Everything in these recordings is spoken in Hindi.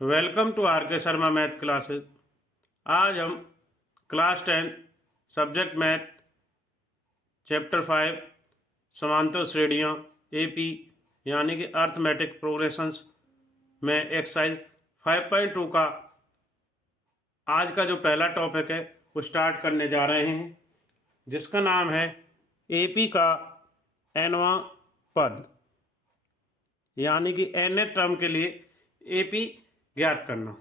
वेलकम टू आर के शर्मा मैथ क्लासेस। आज हम क्लास 10 सब्जेक्ट मैथ चैप्टर 5 समांतर श्रेणियाँ एपी यानी कि अर्थमेटिक प्रोग्रेशंस में एक्सरसाइज 5.2 का आज का जो पहला टॉपिक है वो स्टार्ट करने जा रहे हैं, जिसका नाम है एपी का nवां पद, यानी कि nth टर्म के लिए एपी ज्ञात करना।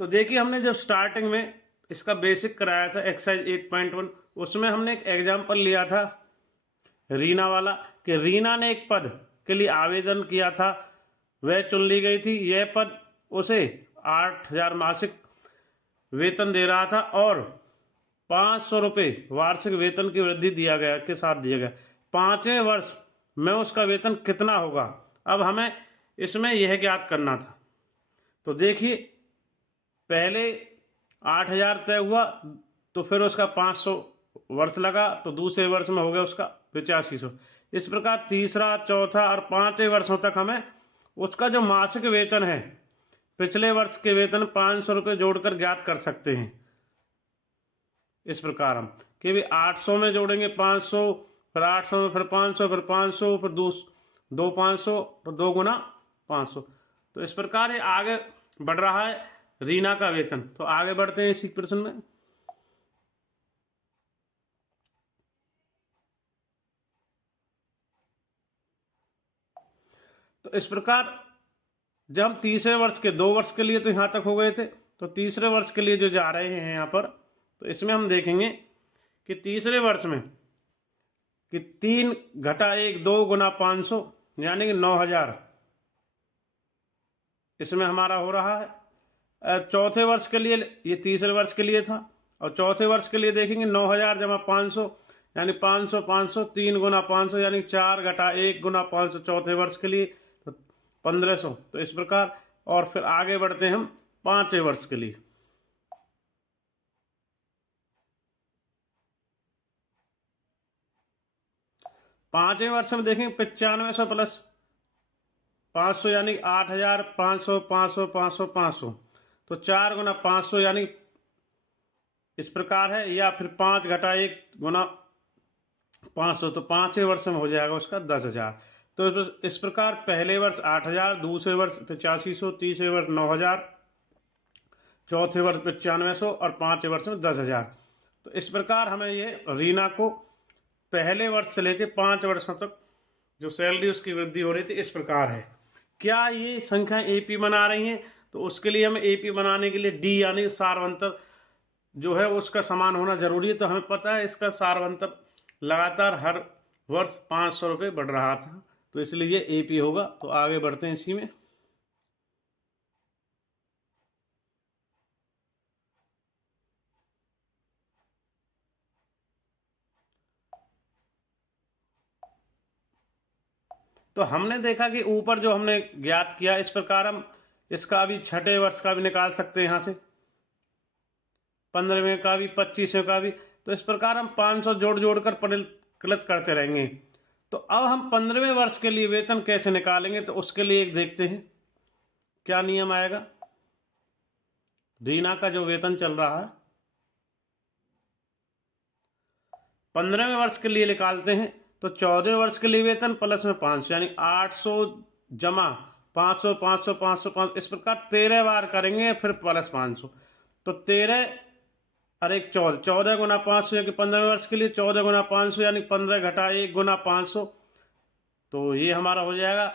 तो देखिए, हमने जब स्टार्टिंग में इसका बेसिक कराया था एक्सरसाइज 8.1, उसमें हमने एक एग्जाम्पल लिया था रीना वाला कि रीना ने एक पद के लिए आवेदन किया था, वह चुन ली गई थी। यह पद उसे 8,000 मासिक वेतन दे रहा था और 500 रुपये वार्षिक वेतन की वृद्धि दिया गया के साथ दिया गया। 5वें वर्ष में उसका वेतन कितना होगा, अब हमें इसमें यह ज्ञात करना था। तो देखिए, पहले 8,000 तय हुआ, तो फिर उसका 500 वर्ष लगा, तो दूसरे वर्ष में हो गया उसका 8500। इस प्रकार तीसरा, चौथा और 5वें वर्षों तक हमें उसका जो मासिक वेतन है पिछले वर्ष के वेतन 500 रुपये जोड़कर ज्ञात कर सकते हैं। इस प्रकार हम कि भी 800 में जोड़ेंगे 500, फिर 800 में फिर 500, फिर 500, फिर दो 500, तो 2 गुना 500। तो इस प्रकार ये आगे बढ़ रहा है रीना का वेतन। तो आगे बढ़ते हैं इसी प्रश्न में। तो इस प्रकार जब हम तीसरे वर्ष के 2 वर्ष के लिए तो यहाँ तक हो गए थे, तो तीसरे वर्ष के लिए जो जा रहे हैं यहाँ पर, तो इसमें हम देखेंगे कि तीसरे वर्ष में कि 3 घटा 1 2 गुना 500 यानी कि 9,000 इसमें हमारा हो रहा है। चौथे वर्ष के लिए, ये तीसरे वर्ष के लिए था, और चौथे वर्ष के लिए देखेंगे 9,000 जमा 500 यानी 500 500 3 गुना 500 यानी 4 घटा 1 गुना 500 चौथे वर्ष के लिए, तो 1500। तो इस प्रकार, और फिर आगे बढ़ते हैं हम 5वें वर्ष के लिए। पांचवें वर्ष में देखेंगे 9500 प्लस 500 यानी 8,000 500 500 500 500, तो 4 गुना 500 यानी इस प्रकार है, या फिर 5 घटा 1 गुना 500, तो 5वें वर्ष में हो जाएगा उसका 10,000। तो इस प्रकार पहले वर्ष 8,000, दूसरे वर्ष 8500, तीसरे वर्ष 9,000, चौथे वर्ष 9500 और 5वें वर्ष में 10,000। तो इस प्रकार हमें ये रीना को पहले वर्ष से लेकर 5 वर्षों तक जो सैलरी उसकी वृद्धि हो रही थी इस प्रकार है। क्या ये संख्या एपी बना रही हैं? तो उसके लिए हमें एपी बनाने के लिए डी यानी सारवंतर जो है उसका समान होना जरूरी है। तो हमें पता है इसका सारवंतर लगातार हर वर्ष 500 रुपये बढ़ रहा था, तो इसलिए ये एपी होगा। तो आगे बढ़ते हैं इसी में। तो हमने देखा कि ऊपर जो हमने ज्ञात किया, इस प्रकार हम इसका भी 6ठे वर्ष का भी निकाल सकते हैं यहाँ से, 15वें का भी, 25वें का भी। तो इस प्रकार हम 500 जोड़ जोड़कर परिकलित करते रहेंगे। तो अब हम 15वें वर्ष के लिए वेतन कैसे निकालेंगे, तो उसके लिए एक देखते हैं क्या नियम आएगा। रीना का जो वेतन चल रहा है 15वें वर्ष के लिए निकालते हैं, तो 14वें वर्ष के लिए वेतन प्लस में 500 यानी 800 जमा 500 500 500 500, इस प्रकार 13 बार करेंगे, फिर प्लस 500। तो 13 और 1 14, 14 गुना 500 यानी 15वें वर्ष के लिए 14 गुना 500 यानी 15 घटा 1 गुना 500, तो ये हमारा हो जाएगा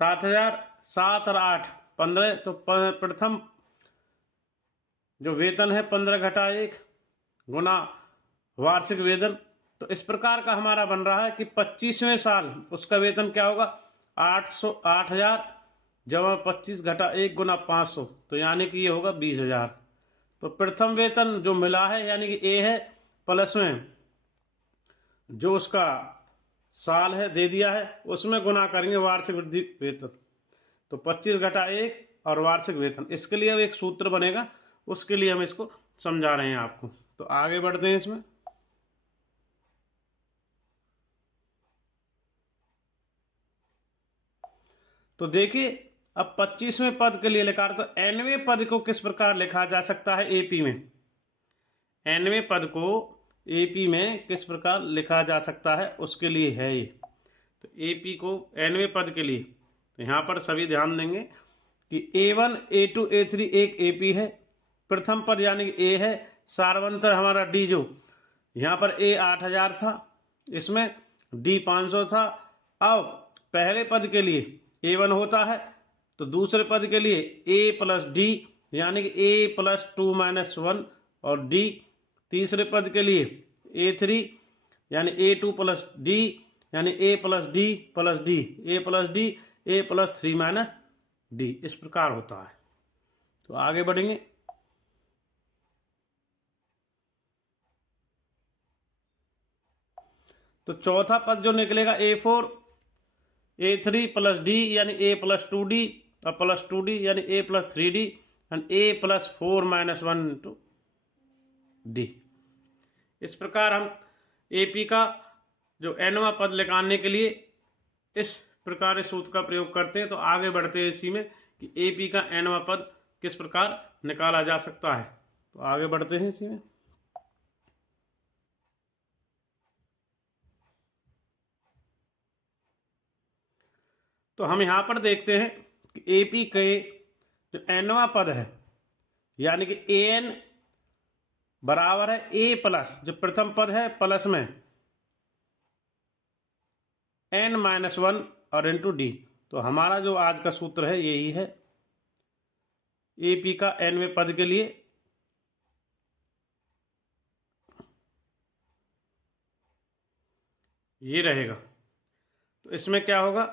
7,000। 7 और 8 15, तो प्रथम जो वेतन है 15 घटा 1 गुना वार्षिक वेतन। तो इस प्रकार का हमारा बन रहा है कि 25वें साल उसका वेतन क्या होगा, 8,000 जमा 25 घटा 1 गुना 500, तो यानी कि ये होगा 20,000। तो प्रथम वेतन जो मिला है यानी कि ए है, प्लस में जो उसका साल है दे दिया है, उसमें गुना करेंगे वार्षिक वृद्धि वेतन। तो 25 घटा 1 और वार्षिक वेतन, इसके लिए अब एक सूत्र बनेगा, उसके लिए हम इसको समझा रहे हैं आपको। तो आगे बढ़ते हैं इसमें। तो देखिए, अब 25वें पद के लिए लिखा तो nवें पद को किस प्रकार लिखा जा सकता है एपी में, nवें पद को एपी में किस प्रकार लिखा जा सकता है उसके लिए है ये। तो एपी को nवें पद के लिए तो यहाँ पर सभी ध्यान देंगे कि A1 A2 A3 एक एपी है, प्रथम पद यानी कि ए है, सार्वंतर हमारा डी जो यहाँ पर ए 8000 था, इसमें डी 500 था। अब पहले पद के लिए A1 होता है तो दूसरे पद के लिए ए प्लस डी यानी कि ए प्लस 2 माइनस 1 और डी, तीसरे पद के लिए A3 यानी A2 प्लस डी यानी A plus D plus D A plus D A plus 3 minus D, इस प्रकार होता है। तो आगे बढ़ेंगे। तो चौथा पद जो निकलेगा A4 A3 प्लस डी यानी ए प्लस 2D और प्लस 2D यानी ए प्लस 3D यानी A plus 4 minus 1 into D. इस प्रकार हम एपी का जो nवां पद निकालने के लिए इस प्रकार इस सूत्र का प्रयोग करते हैं। तो आगे बढ़ते हैं इसी में कि एपी का nवां पद किस प्रकार निकाला जा सकता है। तो आगे बढ़ते हैं इसी में। तो हम यहाँ पर देखते हैं कि एपी के जो nवां पद है यानी कि an बराबर है ए प्लस जो प्रथम पद है प्लस में n माइनस 1 और इंटू डी। तो हमारा जो आज का सूत्र है यही है एपी का nवें पद के लिए। ये रहेगा। तो इसमें क्या होगा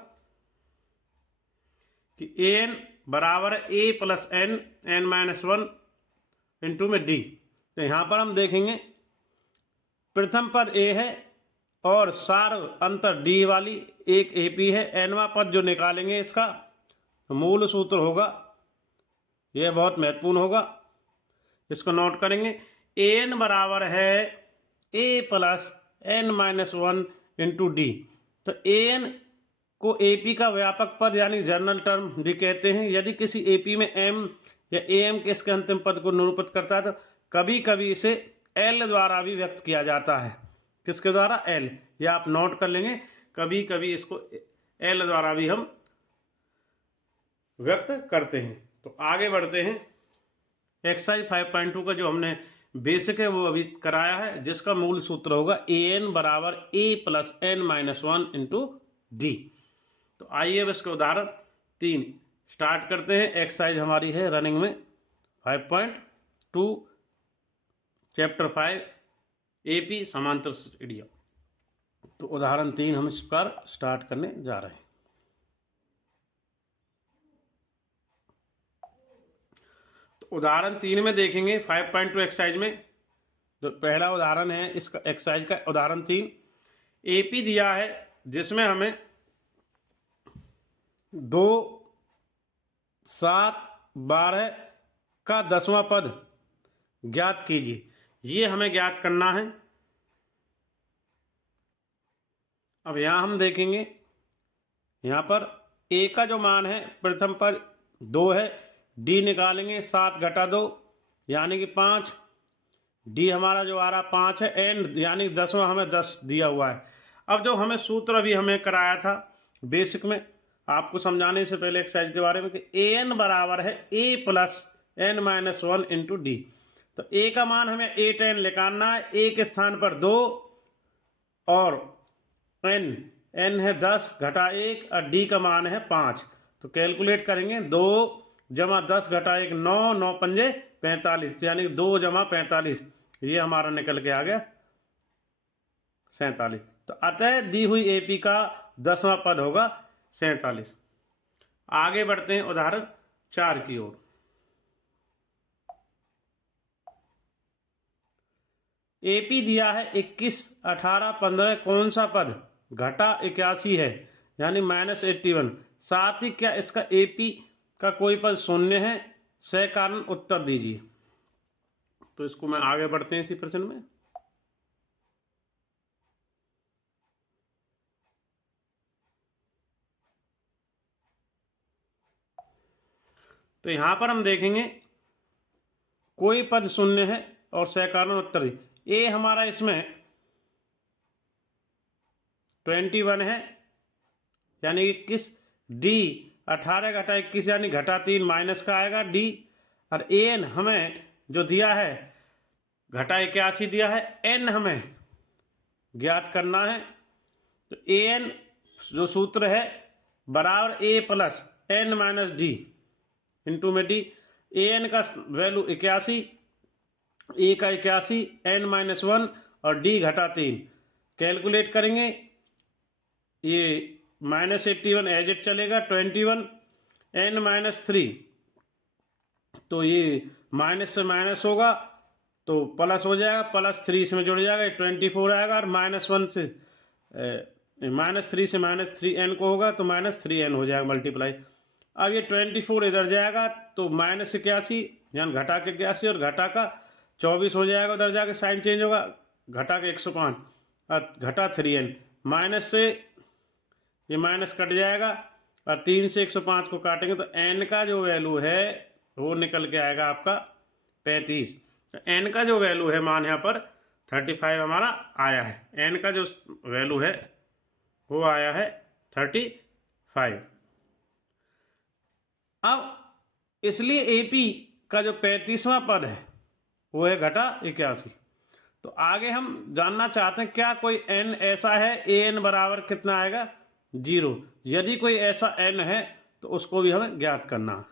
कि an बराबर है A plus n minus 1 into में डी। तो यहाँ पर हम देखेंगे प्रथम पद ए है और सार अंतर डी वाली एक एपी है। nवां पद जो निकालेंगे इसका मूल सूत्र होगा, यह बहुत महत्वपूर्ण होगा, इसको नोट करेंगे। an बराबर है A plus n minus 1 into D. तो an को एपी का व्यापक पद यानी जनरल टर्म भी कहते हैं। यदि किसी एपी में m या am के इसके अंतिम पद को निरूपित करता है तो कभी कभी इसे l द्वारा भी व्यक्त किया जाता है। किसके द्वारा? l। या आप नोट कर लेंगे, कभी कभी इसको l द्वारा भी हम व्यक्त करते हैं। तो आगे बढ़ते हैं। एक्सरसाइज 5.2 का जो हमने बेसिक है वो अभी कराया है, जिसका मूल सूत्र होगा an बराबर a plus n minus 1 into D. तो आइए अब इसके उदाहरण 3 स्टार्ट करते हैं। एक्सरसाइज हमारी है रनिंग में 5.2 चैप्टर 5 एपी समांतर श्रेणियां। तो उदाहरण 3 हम इस पर स्टार्ट करने जा रहे हैं। तो उदाहरण 3 में देखेंगे 5.2 एक्सरसाइज में जो पहला उदाहरण है इसका एक्सरसाइज का उदाहरण 3 एपी दिया है जिसमें हमें 2, 7, 12 का 10वां पद ज्ञात कीजिए। ये हमें ज्ञात करना है। अब यहाँ हम देखेंगे, यहाँ पर ए का जो मान है प्रथम पद 2 है, डी निकालेंगे 7 घटा 2 यानी कि 5, डी हमारा जो आ रहा 5 है, एन यानी 10वां हमें 10 दिया हुआ है। अब जो हमें सूत्र अभी हमें कराया था बेसिक में आपको समझाने से पहले एक्सरसाइज के बारे में कि ए एन बराबर है A plus N minus 1 into D. तो ए का मान हमें 8n निकालना है, ए के स्थान पर 2 और n है 10 घटा 1 और डी का मान है 5। तो कैलकुलेट करेंगे 2 जमा 10 घटा 1 9, 9 पंजे 45 यानी 2 जमा 45, ये हमारा निकल के आ गया 47। तो अतः दी हुई एपी का 10वां पद होगा 47। आगे बढ़ते हैं उदाहरण 4 की ओर। एपी दिया है 21, 18, 15 कौन सा पद घटा 81 है यानी -81। साथ ही क्या इसका एपी का कोई पद शून्य है? सकारण उत्तर दीजिए। तो इसको मैं आगे बढ़ते हैं इसी प्रश्न में। तो यहाँ पर हम देखेंगे कोई पद शून्य है और सकारण उत्तर ए हमारा इसमें 21 है यानी 21, डी 18 घटा 21 यानी घटा 3 माइनस का आएगा डी, और एन हमें जो दिया है घटा 81 दिया है, एन हमें ज्ञात करना है। तो एन जो सूत्र है बराबर A plus N minus D into में डी। एन का वैल्यू 81, ए का 81, एन माइनस 1 और डी घटा 3। कैलकुलेट करेंगे, ये -81 एज इट चलेगा, 21 एन माइनस 3, तो ये माइनस से माइनस होगा तो प्लस हो जाएगा, +3 इसमें जुड़ जाएगा, 24 आएगा, और -1 से -3 से -3n को होगा तो -3n हो जाएगा मल्टीप्लाई। अब ये 24 इधर जाएगा तो -81 यानी घटा के 81 और घटा का 24 हो जाएगा, उधर जाके साइन चेंज होगा, घटा के 105 और घटा 3n, माइनस से ये माइनस कट जाएगा और 3 से 105 को काटेंगे तो n का जो वैल्यू है वो निकल के आएगा आपका 35। तो n का जो वैल्यू है मान यहाँ पर 35 हमारा आया है, n का जो वैल्यू है वो आया है 35। अब इसलिए AP का जो 35वां पद है वो है घटा 81। तो आगे हम जानना चाहते हैं क्या कोई n ऐसा है, an बराबर कितना आएगा 0। यदि कोई ऐसा n है तो उसको भी हमें ज्ञात करना।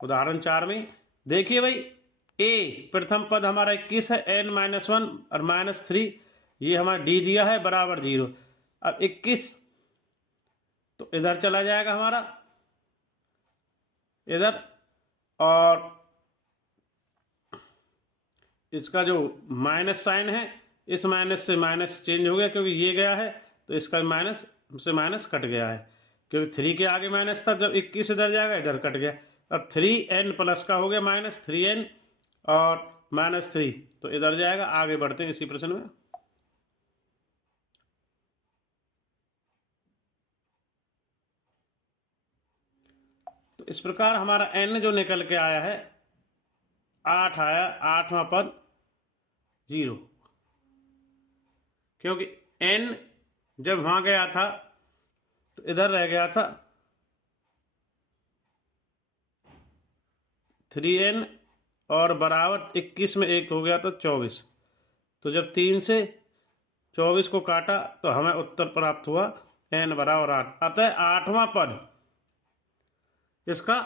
उदाहरण 4 में देखिए भाई, a प्रथम पद हमारा 21 है, n माइनस 1 और -3 ये हमारा d दिया है बराबर 0। अब 21 तो इधर चला जाएगा हमारा इधर, और इसका जो माइनस साइन है इस माइनस से माइनस चेंज हो गया क्योंकि ये गया है, तो इसका माइनस से माइनस कट गया है क्योंकि 3 के आगे माइनस था, जब 21 इधर जाएगा इधर कट गया। अब 3n प्लस का हो गया -3n और -3 तो इधर जाएगा। आगे बढ़ते हैं इसी प्रश्न में। तो इस प्रकार हमारा n जो निकल के आया है 8 आया, 8वां पद 0, क्योंकि n जब वहां गया था तो इधर रह गया था 3n और बराबर 21 में 1 हो गया तो 24। तो जब 3 से 24 को काटा तो हमें उत्तर प्राप्त हुआ n बराबर 8। अतः 8वां पद इसका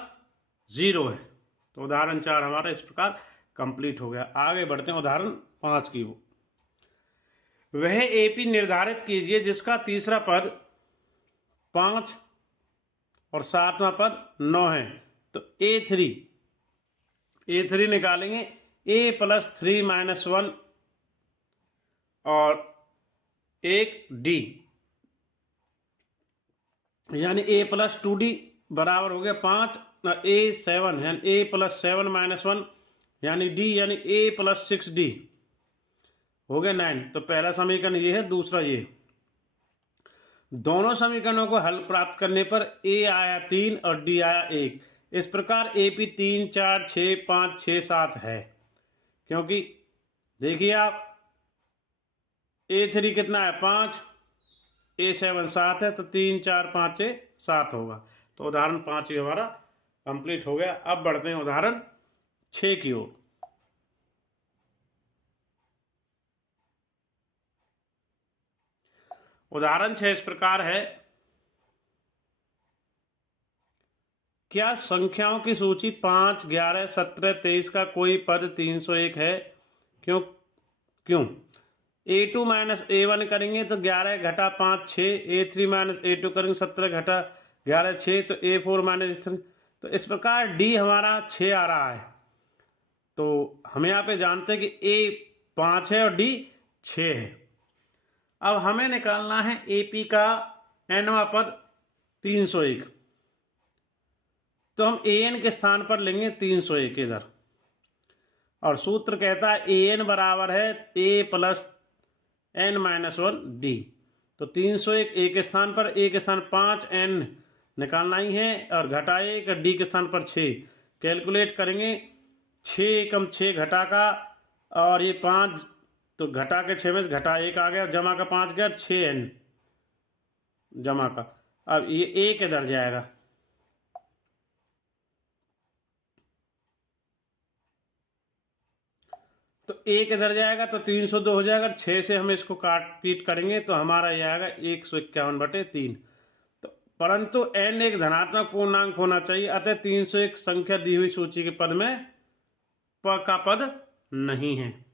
0 है। तो उदाहरण 4 हमारा इस प्रकार कंप्लीट हो गया। आगे बढ़ते हैं उदाहरण 5 की। वह AP निर्धारित कीजिए जिसका तीसरा पद 5 और 7वां पद 9 है। तो A3 निकालेंगे, a + 3 - 1 और एक d यानी a + 2d बराबर हो गया 5 और A7 यानी a + 7 - 1 यानी d यानी a + 6d हो गया 9। तो पहला समीकरण ये है, दूसरा ये। दोनों समीकरणों को हल प्राप्त करने पर a आया 3 और d आया 1। इस प्रकार AP 3, 4, 6, 5, 6, 7 है, क्योंकि देखिए आप A3 कितना है 5, A7 7 है, तो 3, 4, 5, 6, 7 होगा। तो उदाहरण 5 ही हमारा कंप्लीट हो गया। अब बढ़ते हैं उदाहरण 6 की ओर। उदाहरण 6 इस प्रकार है, क्या संख्याओं की सूची 5, 11, 17, 23 का कोई पद 301 है? क्यों? A2 - A1 करेंगे तो 11 घटा 5 6, A3 - A2 करेंगे 17 घटा 11 6, तो A4 - 3। तो इस प्रकार D हमारा 6 आ रहा है। तो हम यहाँ पे जानते हैं कि A 5 है और D 6 है। अब हमें निकालना है AP का nवां पद 301। तो हम an के स्थान पर लेंगे 301 इधर, और सूत्र कहता है an बराबर है a + n - 1 d। तो 301 एक स्थान पर, एक स्थान 5 n निकालना ही है, और घटा 1 डी के स्थान पर 6 कैलकुलेट करेंगे। 6 एकम 6 घटा का, और ये 5 तो घटा के 6 में से घटा 1 आ गया, जमा का 5 गया, 6n जमा का। अब ये 1 इधर जाएगा, तो 1 इधर जाएगा तो 302 हो जाएगा। 6 से हम इसको काट पीट करेंगे तो हमारा ये आएगा 151/3। तो परंतु n एक धनात्मक पूर्णांक होना चाहिए, अतः 301 संख्या दी हुई सूची के पद में प का पद नहीं है।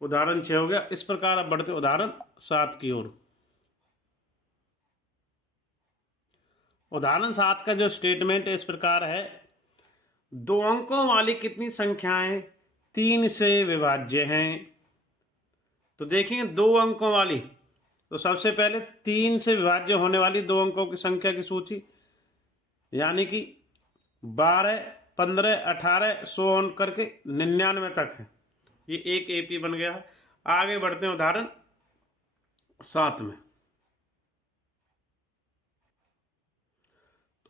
उदाहरण 6 हो गया। इस प्रकार अब बढ़ते उदाहरण 7 की ओर। उदाहरण 7 का जो स्टेटमेंट इस प्रकार है, 2 अंकों वाली कितनी संख्याएं 3 से विभाज्य हैं। तो देखेंगे 2 अंकों वाली, तो सबसे पहले 3 से विभाज्य होने वाली 2 अंकों की संख्या की सूची, यानी कि 12, 15, 18 सो ऑन करके 99 तक है। ये एक एपी बन गया है। आगे बढ़ते हैं उदाहरण 7 में।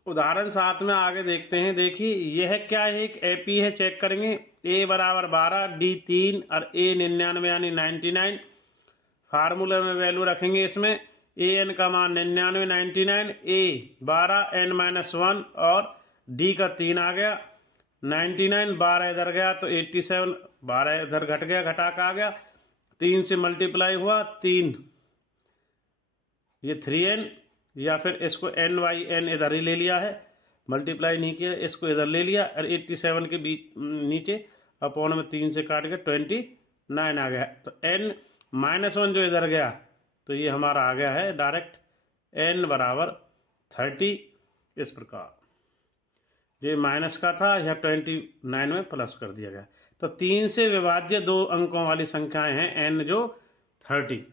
उदाहरण 7 में आगे देखते हैं। देखिए यह क्या है, एक एपी है, चेक करेंगे। a बराबर 12, d 3 और a 99 यानी 99। फार्मूले में वैल्यू रखेंगे इसमें, a n का मान 99, 99, a 12 n -1 और d का 3 आ गया 99। 12 इधर गया तो 87, 12 इधर घट गया, घटा का आ गया, 3 से मल्टीप्लाई हुआ 3, ये 3n, या फिर इसको n/n इधर ही ले लिया है, मल्टीप्लाई नहीं किया, इसको इधर ले लिया, और 87 के बीच नीचे अपॉन में 3 से काट के 29 आ गया। तो n-1 जो इधर गया तो ये हमारा आ गया है डायरेक्ट n बराबर 30। इस प्रकार ये माइनस का था, यह 29 में प्लस कर दिया गया। तो 3 से विभाज्य 2 अंकों वाली संख्याएं हैं n जो 30।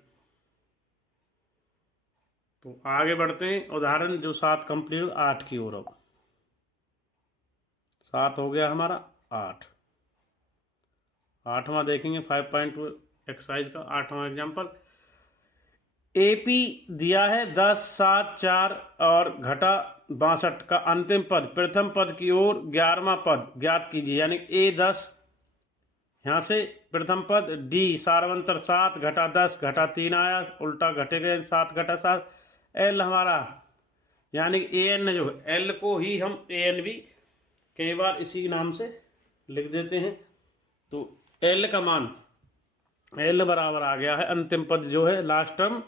तो आगे बढ़ते हैं उदाहरण जो 7 कंप्लीट 8 की ओर। अब 7 हो गया हमारा 8। 8वां देखेंगे 5.2 एक्सरसाइज का 8वां एग्जाम्पल। एपी दिया है 10, 7, 4 और घटा 62 का अंतिम पद प्रथम पद की ओर 11वां पद ज्ञात कीजिए। यानी a 10 यहाँ से प्रथम पद, d सारवंतर 7 घटा 10 घटा 3 आया, उल्टा घटे गए 7 घटा 7। l हमारा यानी an जो l को ही हम an भी कई बार इसी नाम से लिख देते हैं। तो l का मान l बराबर आ गया है, अंतिम पद जो है last term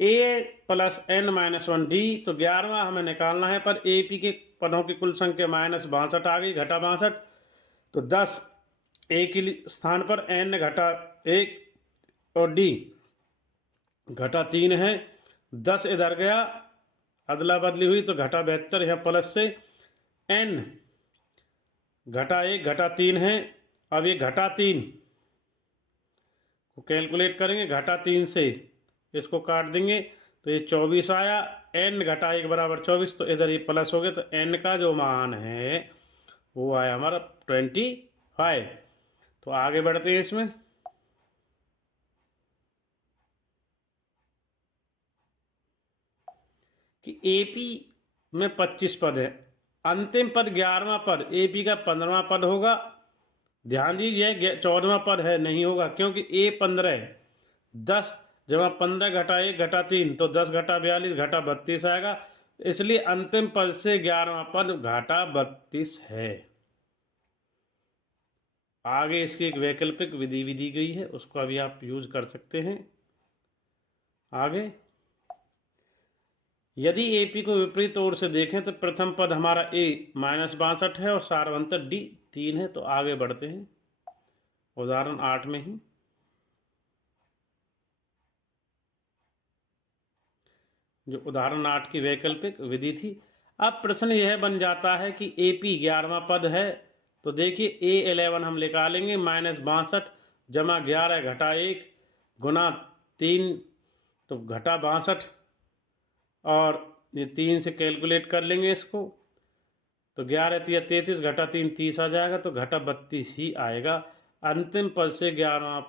a + n-1 d। तो 11वां हमें निकालना है, पर AP के पदों की कुल संख्या -62 आ गई, घटा 62। तो 10 a के स्थान पर n घटा 1 और d घटा 3 है। 10 इधर गया, अदला बदली हुई तो घटा 72 है, प्लस से n घटा 1 घटा 3 है। अब ये घटा 3 को कैलकुलेट करेंगे, घटा 3 से इसको काट देंगे तो ये 24 आया। n घटा 1 बराबर 24, तो इधर ये प्लस हो गया, तो n का जो मान है वो आया हमारा 25। तो आगे बढ़ते हैं इसमें। कि एपी में 25 पद है, अंतिम पद 11वां पद एपी का 15वां पद होगा। ध्यान दीजिए 14वां पद है, नहीं होगा, क्योंकि a 15 है। 10 जमा 15 घटा 1 घटा 3 तो 10 घटा 42 घटा 32 आएगा, इसलिए अंतिम पद से 11वां पद घटा 32 है। आगे इसकी एक वैकल्पिक विधि भी दी गई है, उसको अभी आप यूज कर सकते हैं। आगे यदि एपी को विपरीत ओर से देखें तो प्रथम पद हमारा a -62 है और सारवंतर d 3 है। तो आगे बढ़ते हैं उदाहरण 8 में ही। जो उदाहरण 8 की वैकल्पिक विधि थी। अब प्रश्न यह बन जाता है कि एपी 11वां पद है, तो देखिए a11 हम निकालेंगे, -62 जमा 11 घटा 1 गुना 3 तो घटा 62, और ये 3 से कैलकुलेट कर लेंगे इसको, तो 11 × 33 घटा 3 30 आ जाएगा, तो घटा 32 ही आएगा। अंतिम पद से 11वां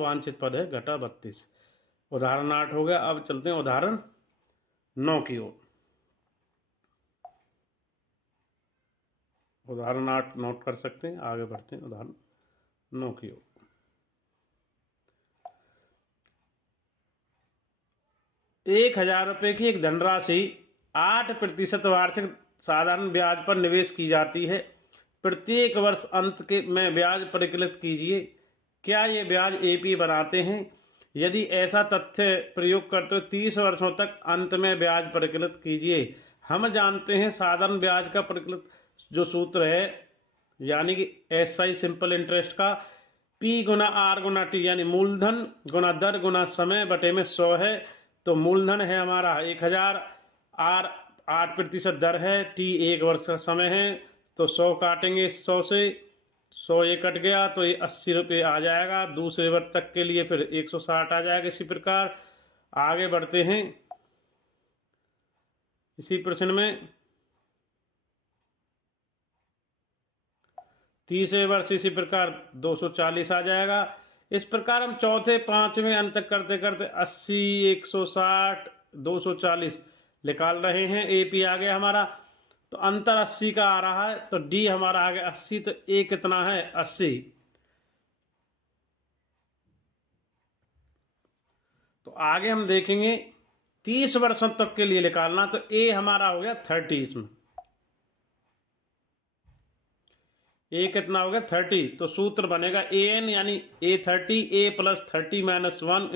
वांछित पद है घटा 32। उदाहरण 8 हो गया। अब चलते हैं उदाहरण 9 की ओर। उदाहरण 8 नोट कर सकते हैं, आगे बढ़ते हैं उदाहरण 9 की ओर। ₹1000 की एक धनराशि 8% वार्षिक साधारण ब्याज पर निवेश की जाती है। प्रत्येक वर्ष अंत के में ब्याज परिकलित कीजिए। क्या ये ब्याज एपी बनाते हैं? यदि ऐसा तथ्य प्रयोग करते हो 30 वर्षों तक अंत में ब्याज परिकलित कीजिए। हम जानते हैं साधारण ब्याज का परिकलित जो सूत्र है, यानी कि एसआई सिंपल इंटरेस्ट का P गुना R गुना T, यानी मूलधन गुना दर गुना समय बटे में 100 है। तो मूलधन है हमारा 1000, R 8% दर है, T 1 वर्ष का समय है। तो 100 काटेंगे 100 से, 100 ये कट गया तो ये 80 रुपये आ जाएगा। दूसरे वर्ष तक के लिए फिर 160 आ जाएगा। इसी प्रकार आगे बढ़ते हैं। इसी प्रश्न में तीसरे वर्ष इसी प्रकार 240 आ जाएगा। इस प्रकार हम चौथे पांचवें अंत तक करते करते 80, 160, 240 निकाल रहे हैं। एपी आ गया हमारा, तो अंतर 80 का आ रहा है। तो डी हमारा आ गया 80, तो ए कितना है 80। तो आगे हम देखेंगे 30 वर्षों तक के लिए निकालना, तो ए हमारा हो गया 30। इसमें ए कितना हो गया 30। तो सूत्र बनेगा ए एन यानी A30 A + 30 - 1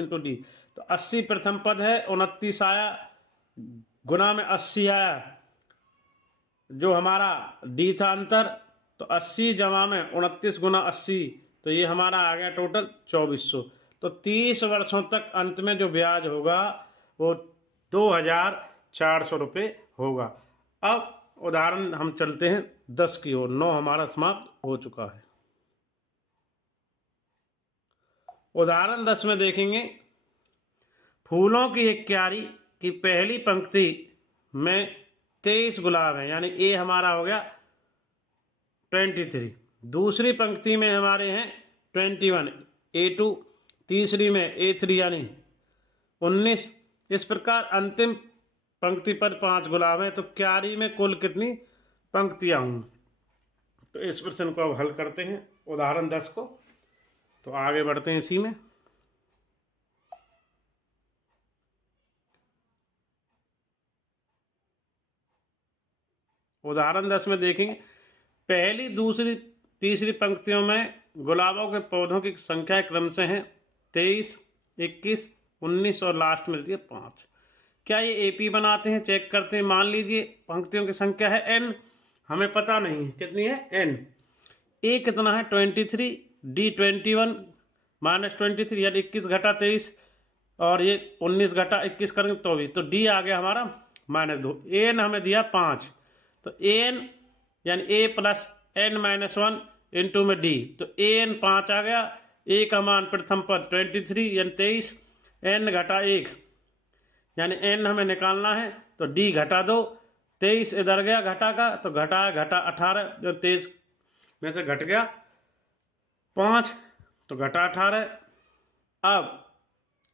× D। तो 80 प्रथम पद है, 29 आया, गुना में 80 आया जो हमारा डी था अंतर। तो 80 जमा में 29 गुना 80, तो ये हमारा आ गया टोटल 2400। तो 30 वर्षों तक अंत में जो ब्याज होगा वो 2400 रुपये होगा। अब उदाहरण हम चलते हैं 10 की ओर। 9 हमारा समाप्त हो चुका है। उदाहरण 10 में देखेंगे फूलों की एक क्यारी की पहली पंक्ति में 23 गुलाब हैं, यानी ए हमारा हो गया 23। दूसरी पंक्ति में हमारे हैं 21, A2। तीसरी में A3 यानी 19। इस प्रकार अंतिम पंक्ति पर 5 गुलाब हैं। तो क्यारी में कुल कितनी पंक्तियां होंगी? तो इस प्रश्न को अब हल करते हैं, उदाहरण 10 को। तो आगे बढ़ते हैं इसी में। उदाहरण 10 में देखेंगे पहली, दूसरी, तीसरी पंक्तियों में गुलाबों के पौधों की संख्या क्रम से हैं 23, 21, 19 और लास्ट मिलती है 5। क्या ये एपी बनाते हैं? चेक करते हैं। मान लीजिए पंक्तियों की संख्या है n, हमें पता नहीं है कितनी है n। ए कितना है 23, डी 21 - 23 यानी 21 घटा 23, और ये 19 घटा 21 करेंगे तो भी, तो डी आ गया हमारा -2। एन हमें दिया 5, तो एन यानी ए + n - 1 इंटू में डी, तो एन 5 आ गया। ए का मान प्रथम पद 23 यानी 23, n घटा 1 यानी n हमें निकालना है। तो डी घटा 2, 23 इधर गया घटा का, तो घटा 18, जो 23 में से घट गया 5, तो घटा 18। अब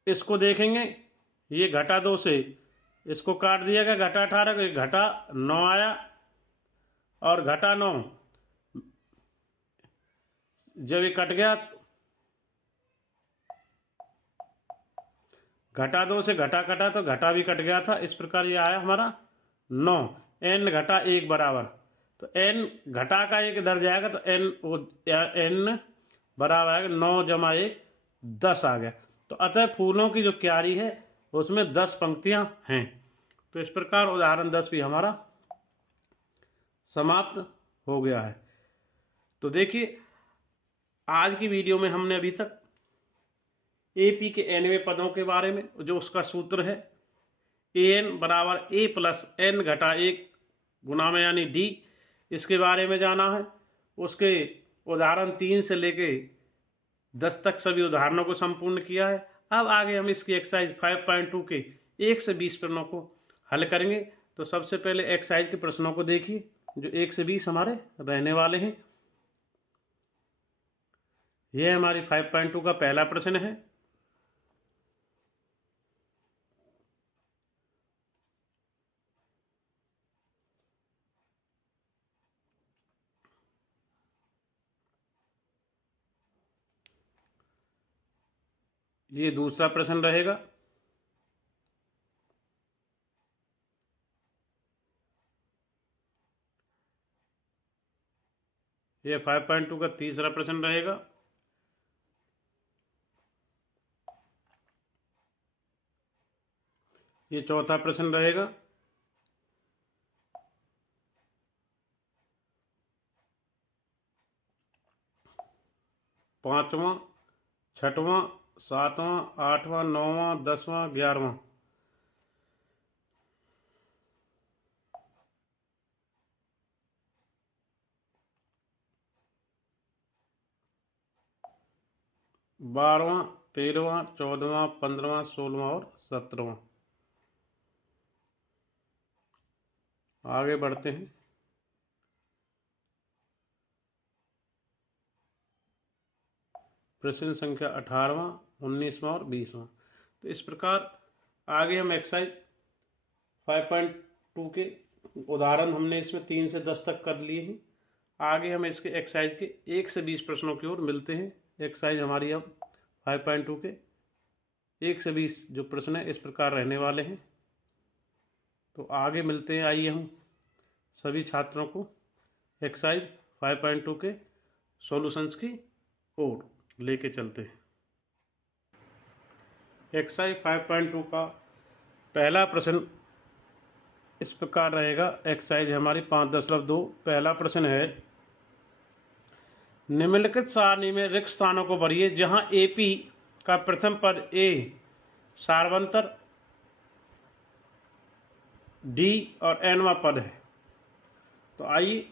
इसको देखेंगे, ये घटा 2 से इसको काट दिया गया, घटा 18 को, घटा 9 आया, और घटा 9 जब ये कट गया, घटा 2 से घटा कटा तो घटा भी कट गया था। इस प्रकार ये आया हमारा 9, n घटा 1 बराबर। तो n घटा का 1 इधर जाएगा, तो n बराबर आएगा 9 जमा 1 10 आ गया। तो अतः फूलों की जो क्यारी है उसमें 10 पंक्तियां हैं। तो इस प्रकार उदाहरण 10 भी हमारा समाप्त हो गया है। तो देखिए आज की वीडियो में हमने अभी तक एपी के nवें पदों के बारे में, जो उसका सूत्र है an बराबर a + n घटा 1 गुना में यानी d, इसके बारे में जाना है। उसके उदाहरण 3 से लेके 10 तक सभी उदाहरणों को संपूर्ण किया है। अब आगे हम इसकी एक्सरसाइज 5.2 के 1 से 20 प्रश्नों को हल करेंगे। तो सबसे पहले एक्सरसाइज के प्रश्नों को देखिए जो 1 से 20 हमारे रहने वाले हैं। यह हमारी 5.2 का पहला प्रश्न है। ये दूसरा प्रश्न रहेगा। ये 5.2 का तीसरा प्रश्न रहेगा। ये चौथा प्रश्न रहेगा। पांचवा, छठवां, सातवां, आठवां, नौवां, 10वां, 11वां। बारहवां, 13वां, 14वां, 15वां, 16वां और 17वां। आगे बढ़ते हैं। प्रश्न संख्या 18वां, 19वां और 20वां। तो इस प्रकार आगे हम एक्सरसाइज 5.2 के उदाहरण हमने इसमें 3 से 10 तक कर लिए हैं। आगे हम इसके एक्सरसाइज के 1 से 20 प्रश्नों की ओर मिलते हैं। एक्सरसाइज हमारी अब 5.2 के 1 से 20 जो प्रश्न है इस प्रकार रहने वाले हैं। तो आगे मिलते हैं। आइए हम सभी छात्रों को एक्सरसाइज 5.2 के सॉल्यूशंस की ओर लेके चलते हैं। एक्सरसाइज 5.2 का पहला प्रश्न इस प्रकार रहेगा। एक्सरसाइज हमारी 5.2। पहला प्रश्न है, निम्नलिखित सारणी में रिक्त स्थानों को भरिए जहां एपी का प्रथम पद ए सार्वंतर डी और एनवा पद है। तो आइए,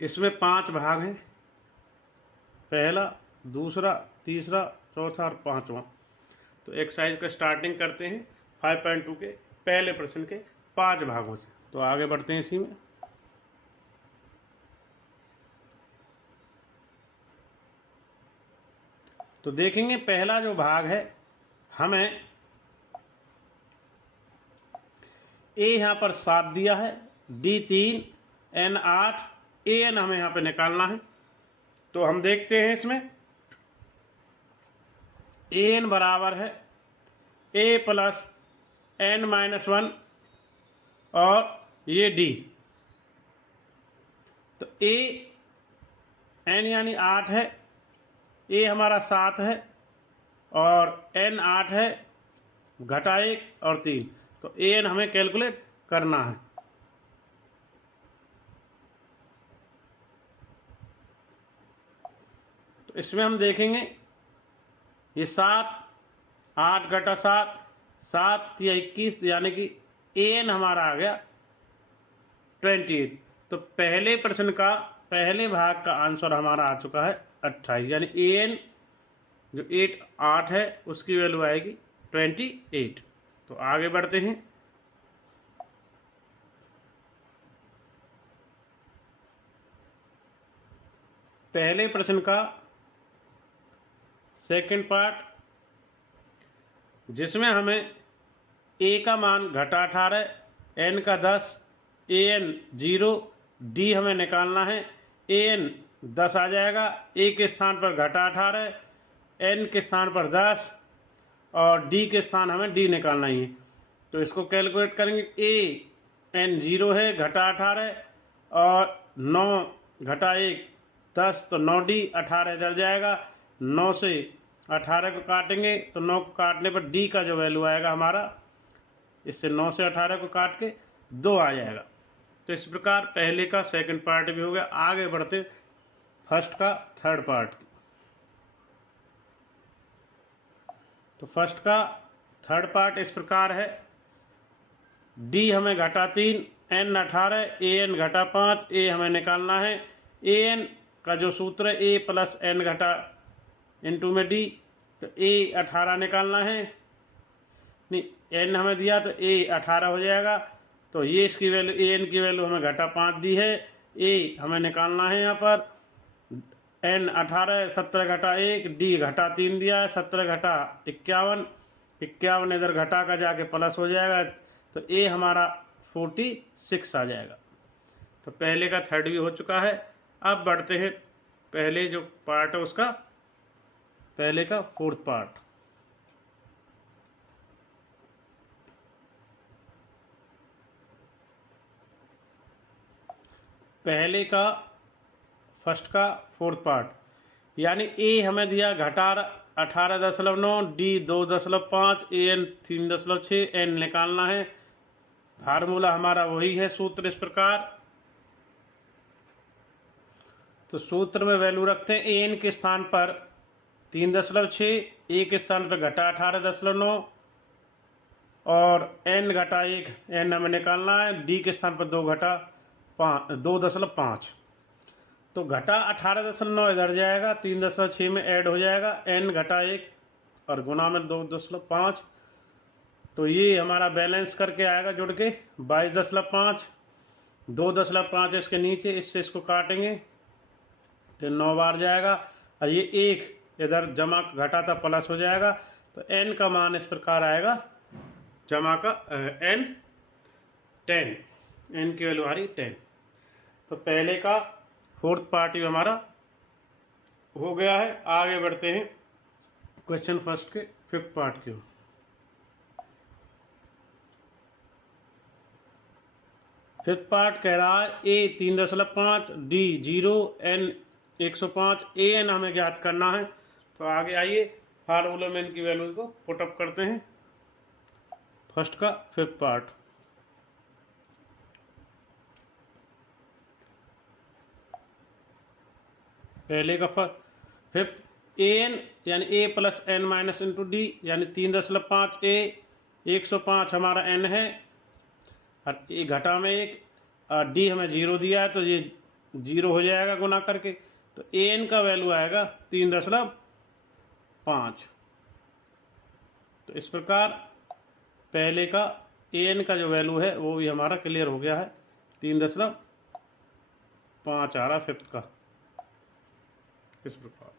इसमें 5 भाग हैं, पहला, दूसरा, तीसरा, चौथा और 5वां। तो एक्सरसाइज का स्टार्टिंग करते हैं 5.2 के पहले प्रश्न के 5 भागों से। तो आगे बढ़ते हैं इसी में। तो देखेंगे पहला जो भाग है, हमें ए यहाँ पर 7 दिया है, डी 3, एन 8, ए एन हमें यहाँ पे निकालना है। तो हम देखते हैं इसमें ए एन बराबर है ए प्लस एन माइनस 1 और ये डी। तो ए एन यानी 8 है, ए हमारा 7 है और एन 8 है, घटा 1 और 3। तो ए एन हमें कैलकुलेट करना है। तो इसमें हम देखेंगे ये 7, 8 घटा 7, 7 या 21, यानी कि ए एन हमारा आ गया 28। तो पहले प्रश्न का पहले भाग का आंसर हमारा आ चुका है 28, यानी ए एन जो 8 है उसकी वैल्यू आएगी 28। तो आगे बढ़ते हैं। पहले प्रश्न का सेकंड पार्ट, जिसमें हमें ए का मान घटा 18, एन का 10, ए एन 0, डी हमें निकालना है। ए एन 10 आ जाएगा, ए के स्थान पर घटा 18, एन के स्थान पर 10 और डी के स्थान हमें डी निकालना ही है। तो इसको कैलकुलेट करेंगे। ए एन 0 है, घटा 18 और 9 घटा 1 10, तो 9D 18 जड़ जाएगा। 9 से 18 को काटेंगे तो 9 को काटने पर डी का जो वैल्यू आएगा हमारा, इससे 9 से 18 को काट के 2 आ जाएगा। तो इस प्रकार पहले का सेकंड पार्ट भी हो गया। आगे बढ़ते फर्स्ट का थर्ड पार्ट। तो फर्स्ट का थर्ड पार्ट इस प्रकार है, डी हमें घटा 3, एन 18, ए एन घटा 5, ए हमें निकालना है। ए एन का जो सूत्र है ए प्लस एन घटा इंटू में डी, तो ए 18 निकालना है। नहीं, एन हमें दिया तो ए 18 हो जाएगा। तो ये इसकी वैल्यू, ए एन की वैल्यू हमें घटा 5 दी है, ए हमें निकालना है यहाँ पर। एन 18, 17 घटा 1, डी घटा 3 दिया है, 17 घटा 51, 51 इधर घटा का जाके प्लस हो जाएगा। तो ए हमारा 46 आ जाएगा। तो पहले का थर्ड भी हो चुका है। अब बढ़ते हैं पहले जो पार्ट है उसका पहले का फोर्थ पार्ट। पहले का फर्स्ट का फोर्थ पार्ट, यानी ए हमें दिया घटा 18.9, डी 2.5, ए एन 3.6, एन निकालना है। फार्मूला हमारा वही है, सूत्र इस प्रकार। तो सूत्र में वैल्यू रखते हैं, ए एन के स्थान पर 3.6, ए के स्थान पर घटा 18.9 और एन घटा 1, एन हमें निकालना है। डी के स्थान पर 2.5, तो घटा 18.9 इधर जाएगा, 3.6 में ऐड हो जाएगा, एन घटा 1 और गुना में 2.5। तो ये हमारा बैलेंस करके आएगा जुड़ के 22.5, 2.5 इसके नीचे, इससे इसको काटेंगे तो 9 बार जाएगा और ये 1 इधर जमा घटा था प्लस हो जाएगा। तो एन का मान इस प्रकार आएगा, जमा का एन 10, एन की वैल्यू आ रही 10। तो पहले का फोर्थ पार्ट ही हमारा हो गया है। आगे बढ़ते हैं क्वेश्चन फर्स्ट के फिफ्थ पार्ट के। फिफ्थ पार्ट कह रहा है ए 3.5, डी 0, एन 105, ए एन हमें ज्ञात करना है। तो आगे आइए फार्मूले में इनकी वैल्यूज को पुटअप करते हैं। फर्स्ट का फिफ्थ पार्ट, पहले का फिफ्थ, ए एन यानी A plus N minus into D, यानी 3.5 ए, 105 हमारा एन है और ए घटा में 1 और डी हमें 0 दिया है, तो ये 0 हो जाएगा गुना करके। तो ए एन का वैल्यू आएगा 3.5। तो इस प्रकार पहले का ए एन का जो वैल्यू है वो भी हमारा क्लियर हो गया है, 3.5 आ रहा फिफ्थ का इस प्रकार।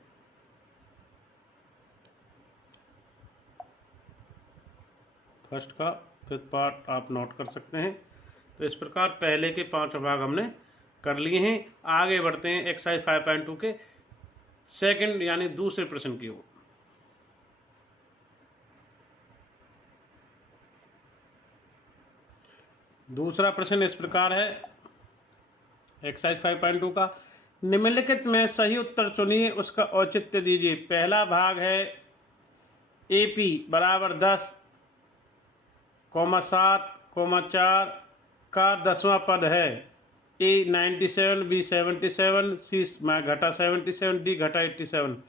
फर्स्ट का फिफ्थ पार्ट आप नोट कर सकते हैं। तो इस प्रकार पहले के 5 भाग हमने कर लिए हैं। आगे बढ़ते हैं एक्सरसाइज 5.2 के सेकंड यानी दूसरे प्रश्न की ओर। दूसरा प्रश्न इस प्रकार है एक्सरसाइज 5.2 का, निम्नलिखित में सही उत्तर चुनिए, उसका औचित्य दीजिए। पहला भाग है AP बराबर 10, 7, 4 का 10वां पद है। A 97, B 77, C घटा 77, D घटा 87।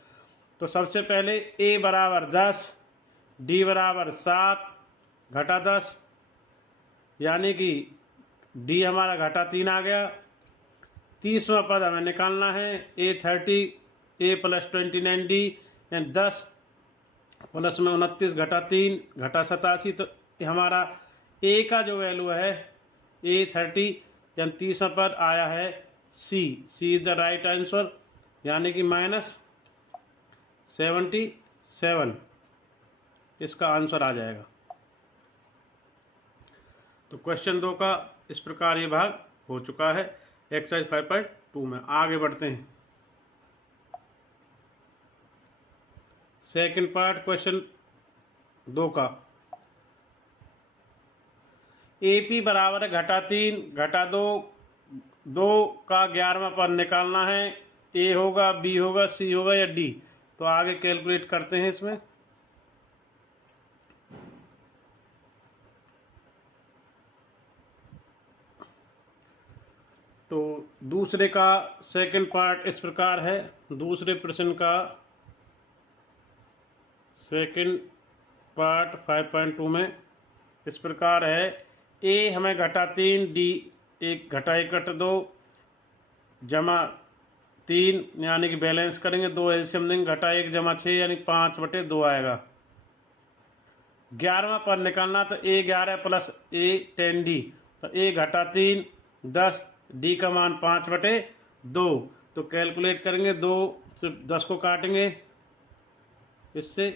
तो सबसे पहले A बराबर 10, D बराबर 7 घटा 10, यानी कि D हमारा घटा 3 आ गया। 30वां पद हमें निकालना है, A 30, A प्लस 29D यानी 10 प्लस में 29 घटा 3 घटा 87। तो हमारा A का जो वैल्यू है A 30 यानी 30वां पद आया है C is the right answer, यानी कि -77 इसका आंसर आ जाएगा। तो क्वेश्चन 2 का इस प्रकार ये भाग हो चुका है एक्सरसाइज 5.2 में। आगे बढ़ते हैं सेकंड पार्ट क्वेश्चन 2 का। AP बराबर घटा 3 घटा 2, 2 का 11वां पद निकालना है। A होगा, B होगा, C होगा या D। तो आगे कैलकुलेट करते हैं इसमें। तो दूसरे का सेकंड पार्ट इस प्रकार है। दूसरे प्रश्न का सेकंड पार्ट 5.2 में इस प्रकार है, A हमें घटा 3, D 1 घटा 1 घटा 2 जमा 3 यानी कि बैलेंस करेंगे, 2 एलसीएम देंगे, घटा 1 जमा 6 यानी 5/2 आएगा। 11वां पद निकालना, तो A 11 प्लस A 10D, तो A घटा 3 10, D का मान 5/2। तो कैलकुलेट करेंगे, 2 से 10 को काटेंगे इससे,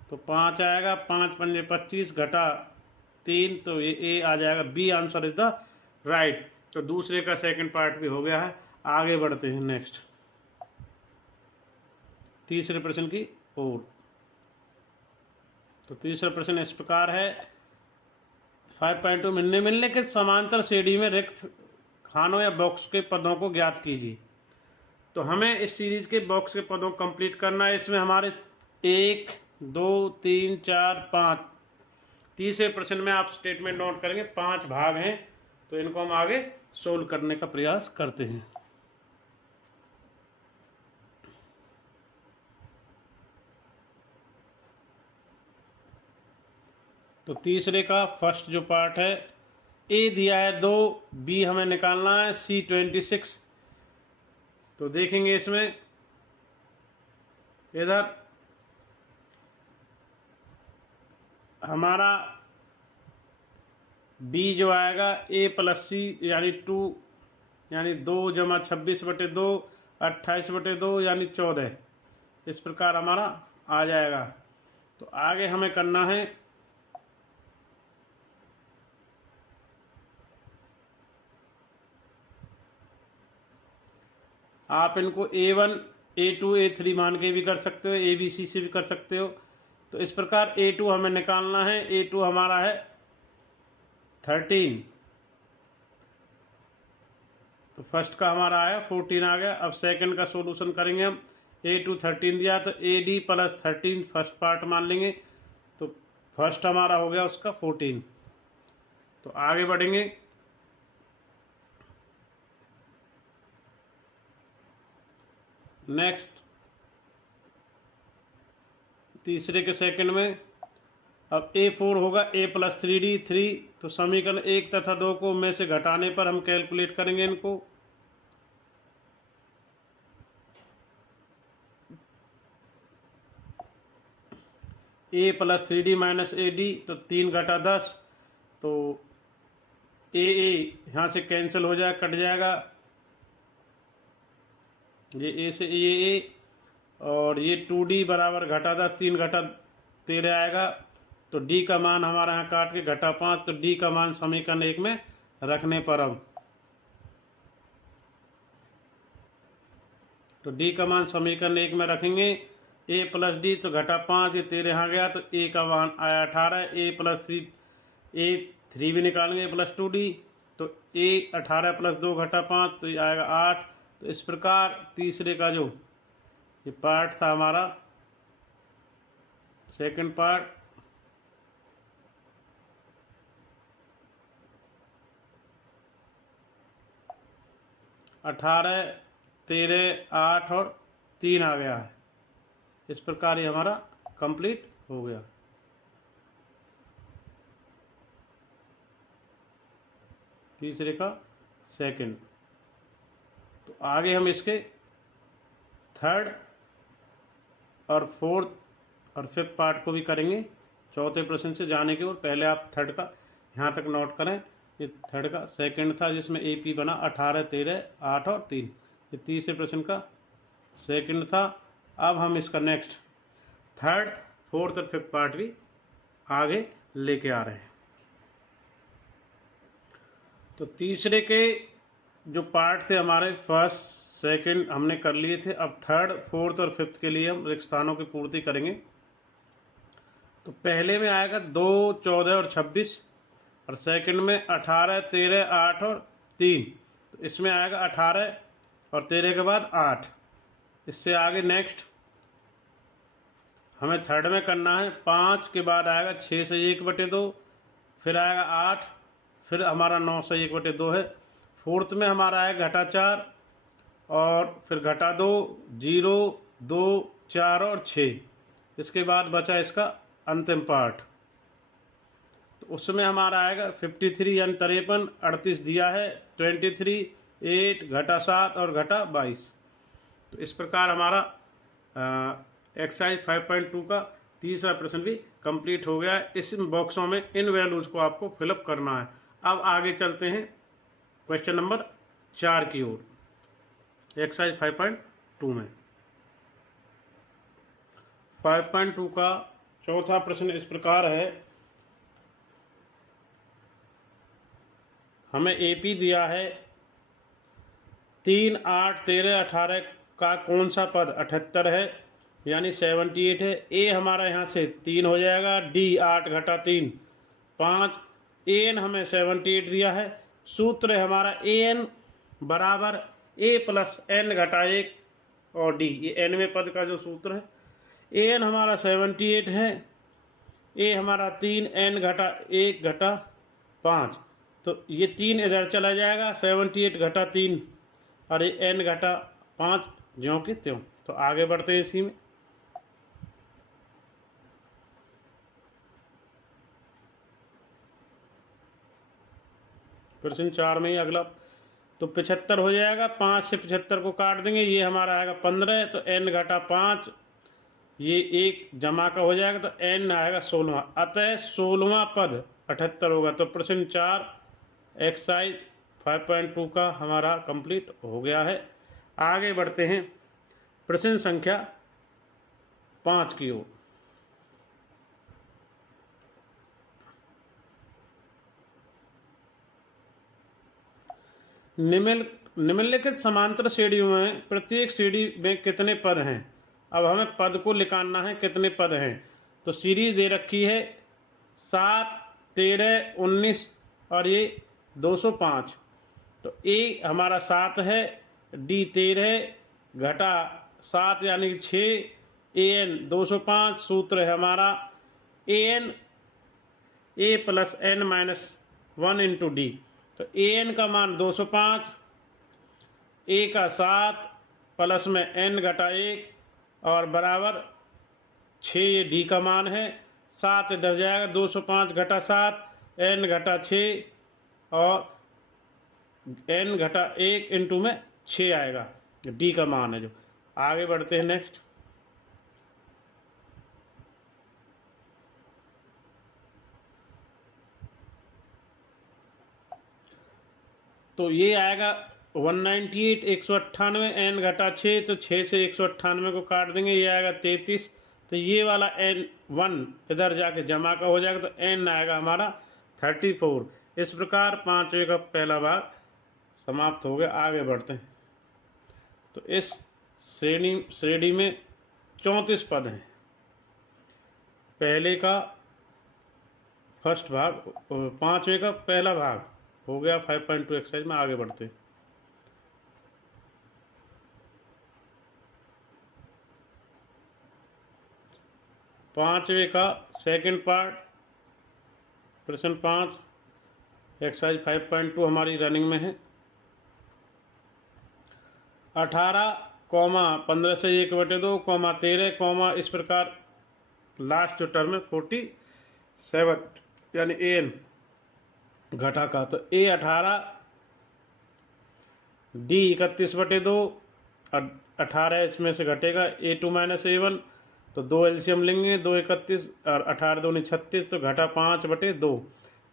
तो 5 आएगा, 5 पंजे 25 घटा 3, तो ये A आ जाएगा। B answer is the right. तो दूसरे का सेकंड पार्ट भी हो गया है। आगे बढ़ते हैं नेक्स्ट। तीसरे प्रश्न की ओर। तो तीसरा प्रश्न इस प्रकार है, 5.2 निम्नलिखित समांतर श्रेणी में रिक्त खानों या बॉक्स के पदों को ज्ञात कीजिए। तो हमें इस सीरीज के बॉक्स के पदों को कंप्लीट करना है। इसमें हमारे 1, 2, 3, 4, 5, तीसरे प्रश्न में आप स्टेटमेंट नोट करेंगे 5 भाग हैं। तो इनको हम आगे सोल्व करने का प्रयास करते हैं। तो तीसरे का फर्स्ट जो पार्ट है, ए दिया है 2, बी हमें निकालना है, सी 26। तो देखेंगे इसमें इधर हमारा बी जो आएगा ए प्लस सी यानी 2 यानी 2 जमा 26/2 28/2 यानी 14, इस प्रकार हमारा आ जाएगा। तो आगे हमें करना है आप इनको A1 A2 A3 मान के भी कर सकते हो, ABC से भी कर सकते हो। तो इस प्रकार A2 हमें निकालना है। A2 हमारा है 13। तो फर्स्ट का हमारा आया 14 आ गया। अब सेकंड का सॉल्यूशन करेंगे हम। A2 13 दिया तो AD प्लस 13 फर्स्ट पार्ट मान लेंगे। तो फर्स्ट हमारा हो गया उसका 14। तो आगे बढ़ेंगे। नेक्स्ट तीसरे के सेकंड में अब A4 होगा A प्लस 3D 3। तो समीकरण 1 तथा 2 को में से घटाने पर हम कैलकुलेट करेंगे इनको। A plus 3D minus AD तो 3 घटा 10। तो A यहाँ से कैंसिल हो जाए, कट जाएगा। ये A से ये A और ये 2D बराबर घटा 10, 3 घटा 13 आएगा। तो D का मान हमारा यहाँ काट के घटा 5। तो D का मान समीकरण 1 में रखने पर अब तो D का मान समीकरण 1 में रखेंगे। A प्लस D तो घटा 5, ये 13 आ गया। तो A का मान आया 18। A प्लस 3 A 3 भी निकालेंगे प्लस 2D। तो A 18 प्लस 2 घटा 5 तो ये आएगा 8। तो इस प्रकार तीसरे का जो ये पार्ट था हमारा सेकंड पार्ट, अठारह 13 8 और 3 आ गया है। इस प्रकार ये हमारा कंप्लीट हो गया। तीसरे का सेकंड। तो आगे हम इसके थर्ड और फोर्थ और फिफ्थ पार्ट को भी करेंगे चौथे प्रश्न से जाने के बाद। पहले आप थर्ड का यहाँ तक नोट करें। ये थर्ड का सेकंड था जिसमें AP बना 18 13 8 और 3। ये तीसरे प्रश्न का सेकंड था। अब हम इसका नेक्स्ट थर्ड फोर्थ और फिफ्थ पार्ट भी आगे लेके आ रहे हैं। तो तीसरे के जो पार्ट थे हमारे फर्स्ट सेकंड हमने कर लिए थे। अब थर्ड फोर्थ और फिफ्थ के लिए हम रिक्त स्थानों की पूर्ति करेंगे। तो पहले में आएगा 2 14 और 26 और सेकंड में 18 13 8 और 3। तो इसमें आएगा 18 और 13 के बाद 8। इससे आगे नेक्स्ट हमें थर्ड में करना है। 5 के बाद आएगा 6 से 1/2, फिर आएगा 8, फिर हमारा 9 से 1/2 है। फोर्थ में हमारा आएगा घटा 4 और फिर घटा 2 0 2 4 और 6। इसके बाद बचा इसका अंतिम पार्ट। तो उसमें हमारा आएगा 53 यानी 53, 38 दिया है, 23 8 घटा 7 और घटा 22। तो इस प्रकार हमारा एक्सरसाइज 5.2 का तीसरा प्रश्न भी कंप्लीट हो गया है। इस बॉक्सों में इन वैल्यूज़ को आपको फिलअप करना है। अब आगे चलते हैं क्वेश्चन नंबर 4 की ओर एक्सरसाइज 5.2 में। 5.2 का चौथा प्रश्न इस प्रकार है, हमें AP दिया है 3 8 13 18 का कौन सा पद 78 है यानी 78 है। ए हमारा यहाँ से 3 हो जाएगा, डी 8 घटा 3 5, ए एन हमें 78 दिया है। सूत्र है हमारा ए एन बराबर ए प्लस एन घटा 1 और डी, ये एनवें पद का जो सूत्र है। ए एन हमारा 78 है, ए हमारा 3, एन घटा 1 घटा 5, तो ये 3 इधर चला जाएगा, 78 घटा 3 और ये एन घटा 5 ज्यों के त्यों। तो आगे बढ़ते हैं इसी में। प्रश्न 4 में ही अगला, तो 75 हो जाएगा, 5 से 75 को काट देंगे, ये हमारा आएगा 15, तो n घटा 5 ये 1 जमा का हो जाएगा, तो n आएगा 16, अतः 16वां पद 78 होगा। तो प्रश्न 4 एक्सरसाइज 5.2 का हमारा कंप्लीट हो गया है। आगे बढ़ते हैं प्रश्न संख्या 5 की ओर। निम्नलिखित समांतर श्रेणियों में प्रत्येक श्रेणी में कितने पद हैं। अब हमें पद को निकालना है, कितने पद हैं। तो सीरीज दे रखी है 7, 13, 19 और ये 205। तो ए हमारा 7 है, डी 13 घटा 7 यानी 6, ए एन 205। सूत्र है हमारा A N A plus N minus 1 into D. तो ए एन का मान 205, ए का 7 प्लस में एन घटा 1 और बराबर 6, ये डी का मान है। 7 इधर जाएगा, 205 घटा 7 एन घटा 6 और एन घटा 1 इंटू में 6 आएगा, डी का मान है जो। आगे बढ़ते हैं नेक्स्ट। तो ये आएगा 198, 198 एन घटा 6, तो 6 से 198 को काट देंगे, ये आएगा 33। तो ये वाला एन 1 इधर जाके जमा का हो जाएगा, तो एन आएगा हमारा 34। इस प्रकार 5वें का पहला भाग समाप्त हो गया। आगे बढ़ते हैं। तो इस श्रेणी में 34 पद हैं। पहले का फर्स्ट भाग, 5वें का पहला भाग हो गया 5.2 एक्सरसाइज में। आगे बढ़ते हैं। पांचवें का सेकंड पार्ट, प्रश्न 5 एक्सरसाइज 5.2 हमारी रनिंग में है। 18, 15 से 1/2, 13, इस प्रकार लास्ट जो टर्म है 47 यानी ए एन घटा का। तो ए 18, डी 31/2 और 18 इसमें से घटेगा, A2 माइनस A1, तो 2 एलसीएम लेंगे, 2 31 और 18 2 36, तो घटा 5/2,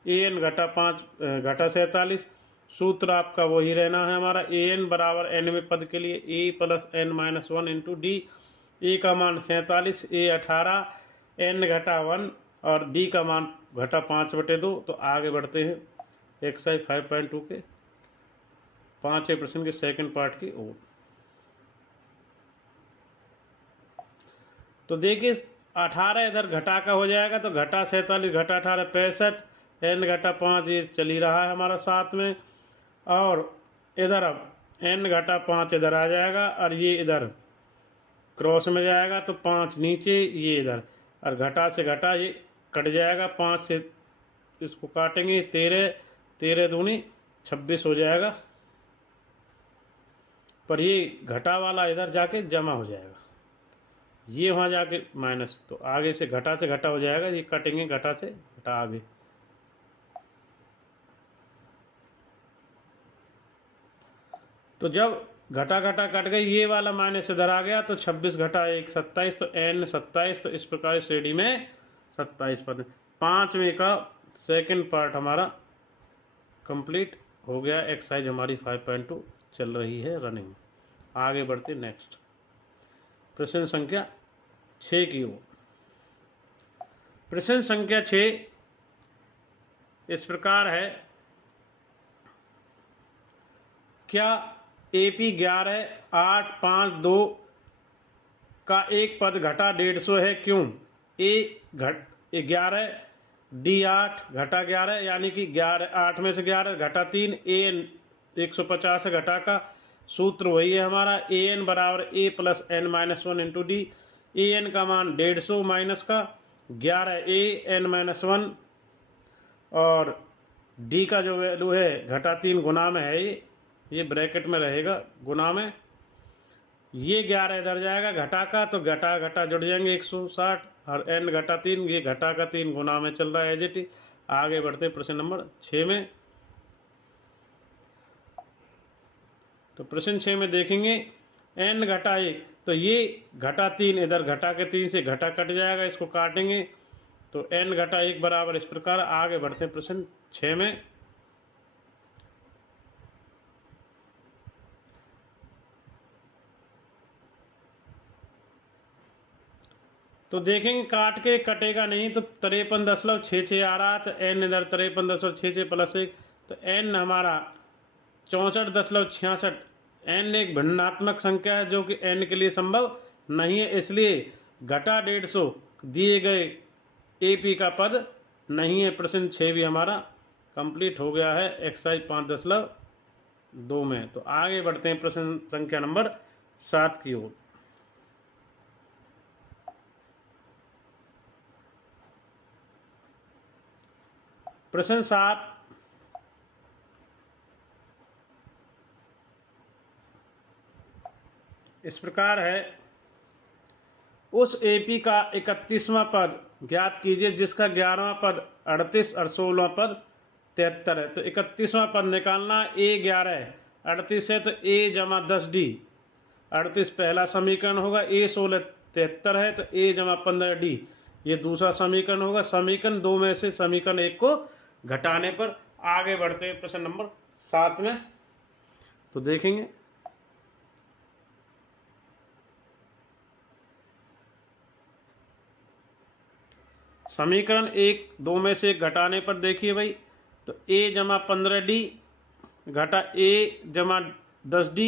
ए एन घटा 5 घटा 47। सूत्र आपका वही रहना है हमारा, ए एन बराबर एन में पद के लिए A plus N minus 1 into D. A का मान 47, ए 18, एन घटा 1 और डी का मान घटा 5/2। तो आगे बढ़ते हैं एक्सरसाइज 5.2 के 5वें प्रश्न के सेकंड पार्ट की ओर। तो देखिए 18 इधर घटा का हो जाएगा, तो घटा 47 घटा 18 65, एन घटा 5 ये चल ही रहा है हमारा साथ में, और इधर अब एन घटा 5 इधर आ जाएगा और ये इधर क्रॉस में जाएगा, तो 5 नीचे ये इधर, और घटा से घटा ये कट जाएगा, 5 से इसको काटेंगे, 13 दूनी 26 हो जाएगा, पर ये घटा वाला इधर जाके जमा हो जाएगा, ये वहाँ जाके माइनस, तो आगे से घटा हो जाएगा, ये कटेंगे घटा से घटा आगे। तो जब घटा कट गई, ये वाला माइनस इधर आ गया, तो 26 घटा 1 27, तो एन 27। तो इस प्रकार श्रेणी में 27 पद। 5वें का सेकंड पार्ट हमारा कंप्लीट हो गया। एक्सरसाइज हमारी 5.2 चल रही है रनिंग। आगे बढ़ते नेक्स्ट प्रश्न संख्या 6 की ओर। प्रश्न संख्या 6 इस प्रकार है, क्या AP 11 8 5 2 का एक पद घटा 150 है, क्यों? ए 11, डी 8 घटा 11, यानी कि 8 में से 11 घटा 3, ए 150 है घटा का। सूत्र वही है हमारा, ए एन बराबर A plus N minus 1 into D. A N का मान 150 माइनस का 11 ए एन माइनस 1, और डी का जो वैल्यू है घटा 3 गुना में है, ये ब्रैकेट में रहेगा गुना में। ये 11 इधर जाएगा घटा का, तो घटा घटा जुड़ जाएंगे 160, और एन घटा 3, ये घटा का 3 गुना में चल रहा है एज इट इज। आगे बढ़ते प्रश्न नंबर 6 में। तो प्रश्न 6 में देखेंगे एन घटा 1, तो ये घटा 3 इधर घटा के 3 से घटा कट जाएगा, इसको काटेंगे तो एन घटा 1 बराबर इस प्रकार। आगे बढ़ते हैं प्रश्न 6 में। तो देखेंगे काट के कटेगा नहीं, तो 53.66 आ रहा, तो एन इधर 53.66 प्लस 1, तो एन हमारा 64.66। एन एक भिन्नात्मक संख्या है जो कि एन के लिए संभव नहीं है, इसलिए घटा 150 दिए गए एपी का पद नहीं है। प्रश्न 6 भी हमारा कंप्लीट हो गया है एक्सरसाइज 5.2 में। तो आगे बढ़ते हैं प्रश्न संख्या नंबर 7 की ओर। प्रश्न 7 इस प्रकार है, उस एपी का 31वां पद ज्ञात कीजिए जिसका 11वां पद 38 और 16वां पद 73 है। तो 31वां पद निकालना, ए 11 है, 38 है, तो ए जमा 10D 38 पहला समीकरण होगा, ए 16 73 है, तो ए जमा 15D ये दूसरा समीकरण होगा। समीकरण 2 में से समीकरण 1 को घटाने पर। आगे बढ़ते हैं प्रश्न नंबर 7 में। तो देखेंगे समीकरण 1 2 में से घटाने पर, देखिए भाई, तो ए जमा 15D घटा ए जमा 10D,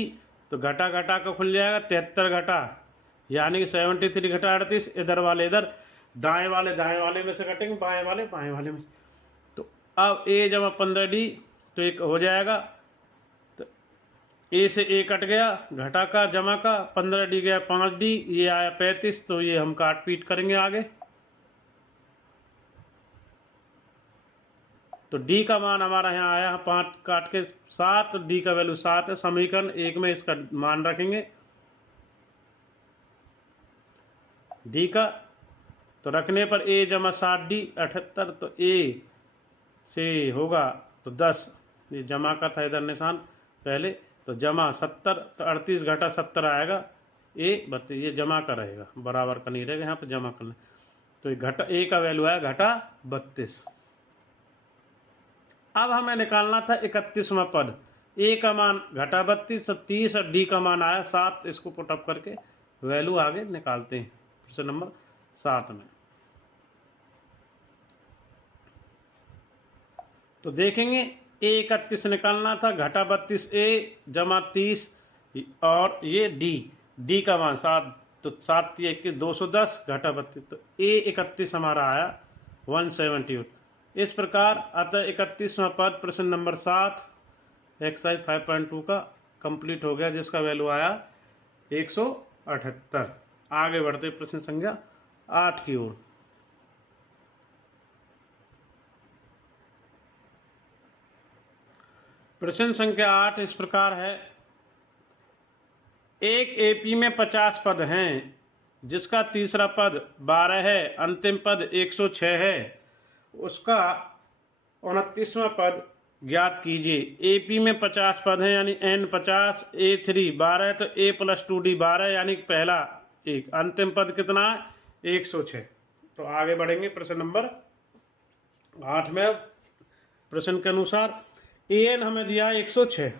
तो घटा घटा का खुल जाएगा 73 घटा, यानी कि 73 घटा 38, इधर वाले इधर, दाएं वाले में से कटेंगे, बाएं वाले में से। तो अब ए जमा 15D तो एक हो जाएगा, तो ए से ए कट गया, घटा का जमा का, 15D गया 5D, ये आया 35, तो ये हम काट पीट करेंगे आगे। तो डी का मान हमारा यहाँ आया 5 काट के 7, डी का वैल्यू 7 है। समीकरण 1 में इसका मान रखेंगे डी का, तो रखने पर ए जमा 7D 78, तो ए से होगा तो 10, ये जमा का था इधर निशान पहले, तो जमा 70, तो 38 घटा 70 आएगा, ए 32, ये जमा का रहेगा, बराबर का नहीं रहेगा, यहाँ पर जमा करना। तो ये घटा ए का वैल्यू आया घटा 32। अब हमें निकालना था 31वां पद, ए का मान घटा 32, 30 और डी का मान आया 7। इसको पुटअप करके वैल्यू आगे निकालते हैं प्रश्न नंबर 7 में। तो देखेंगे ए 31 निकालना था, घटा 32 ए जमा 30, और ये डी का मान 7, तो 7 21 210 घटा 32, तो ए 31 हमारा आया 178। इस प्रकार अतः 31वां पद प्रश्न नंबर 7 एक्सरसाइज 5.2 का कंप्लीट हो गया, जिसका वैल्यू आया 178। आगे बढ़ते प्रश्न संख्या 8 की ओर। प्रश्न संख्या 8 इस प्रकार है, एक एपी में 50 पद हैं जिसका तीसरा पद 12 है, अंतिम पद 106 है, उसका 29वां पद ज्ञात कीजिए। एपी में 50 पद हैं, यानी n 50, A3 12, तो a प्लस 2D 12, यानी पहला एक, अंतिम पद कितना है 106। तो आगे बढ़ेंगे प्रश्न नंबर 8 में। अब प्रश्न के अनुसार an हमें दिया है 106,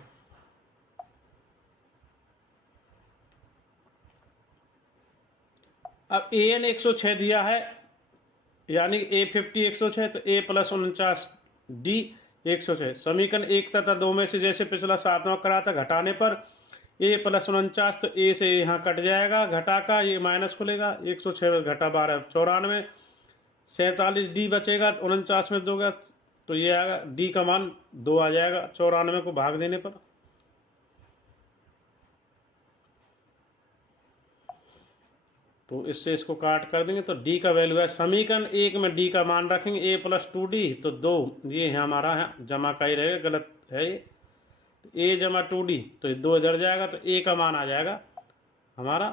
अब an 106 दिया है, यानी A50 106, तो a प्लस 49D 106। समीकरण 1 तथा 2 में से जैसे पिछला 7वां करा था, घटाने पर ए प्लस 49, तो ए से यहाँ कट जाएगा घटा का, ये माइनस खुलेगा, 106 घटा 12 94, 47 डी बचेगा, 49 में दोगे तो ये आएगा डी का मान 2 आ जाएगा 94 को भाग देने पर। तो इससे इसको काट कर देंगे तो डी का वैल्यू है, समीकरण 1 में डी का मान रखेंगे ए प्लस 2डी, तो 2 ये है हमारा है जमा का ही रहेगा, गलत है ये, ए जमा 2डी, तो 2 इधर जाएगा तो ए का मान आ जाएगा हमारा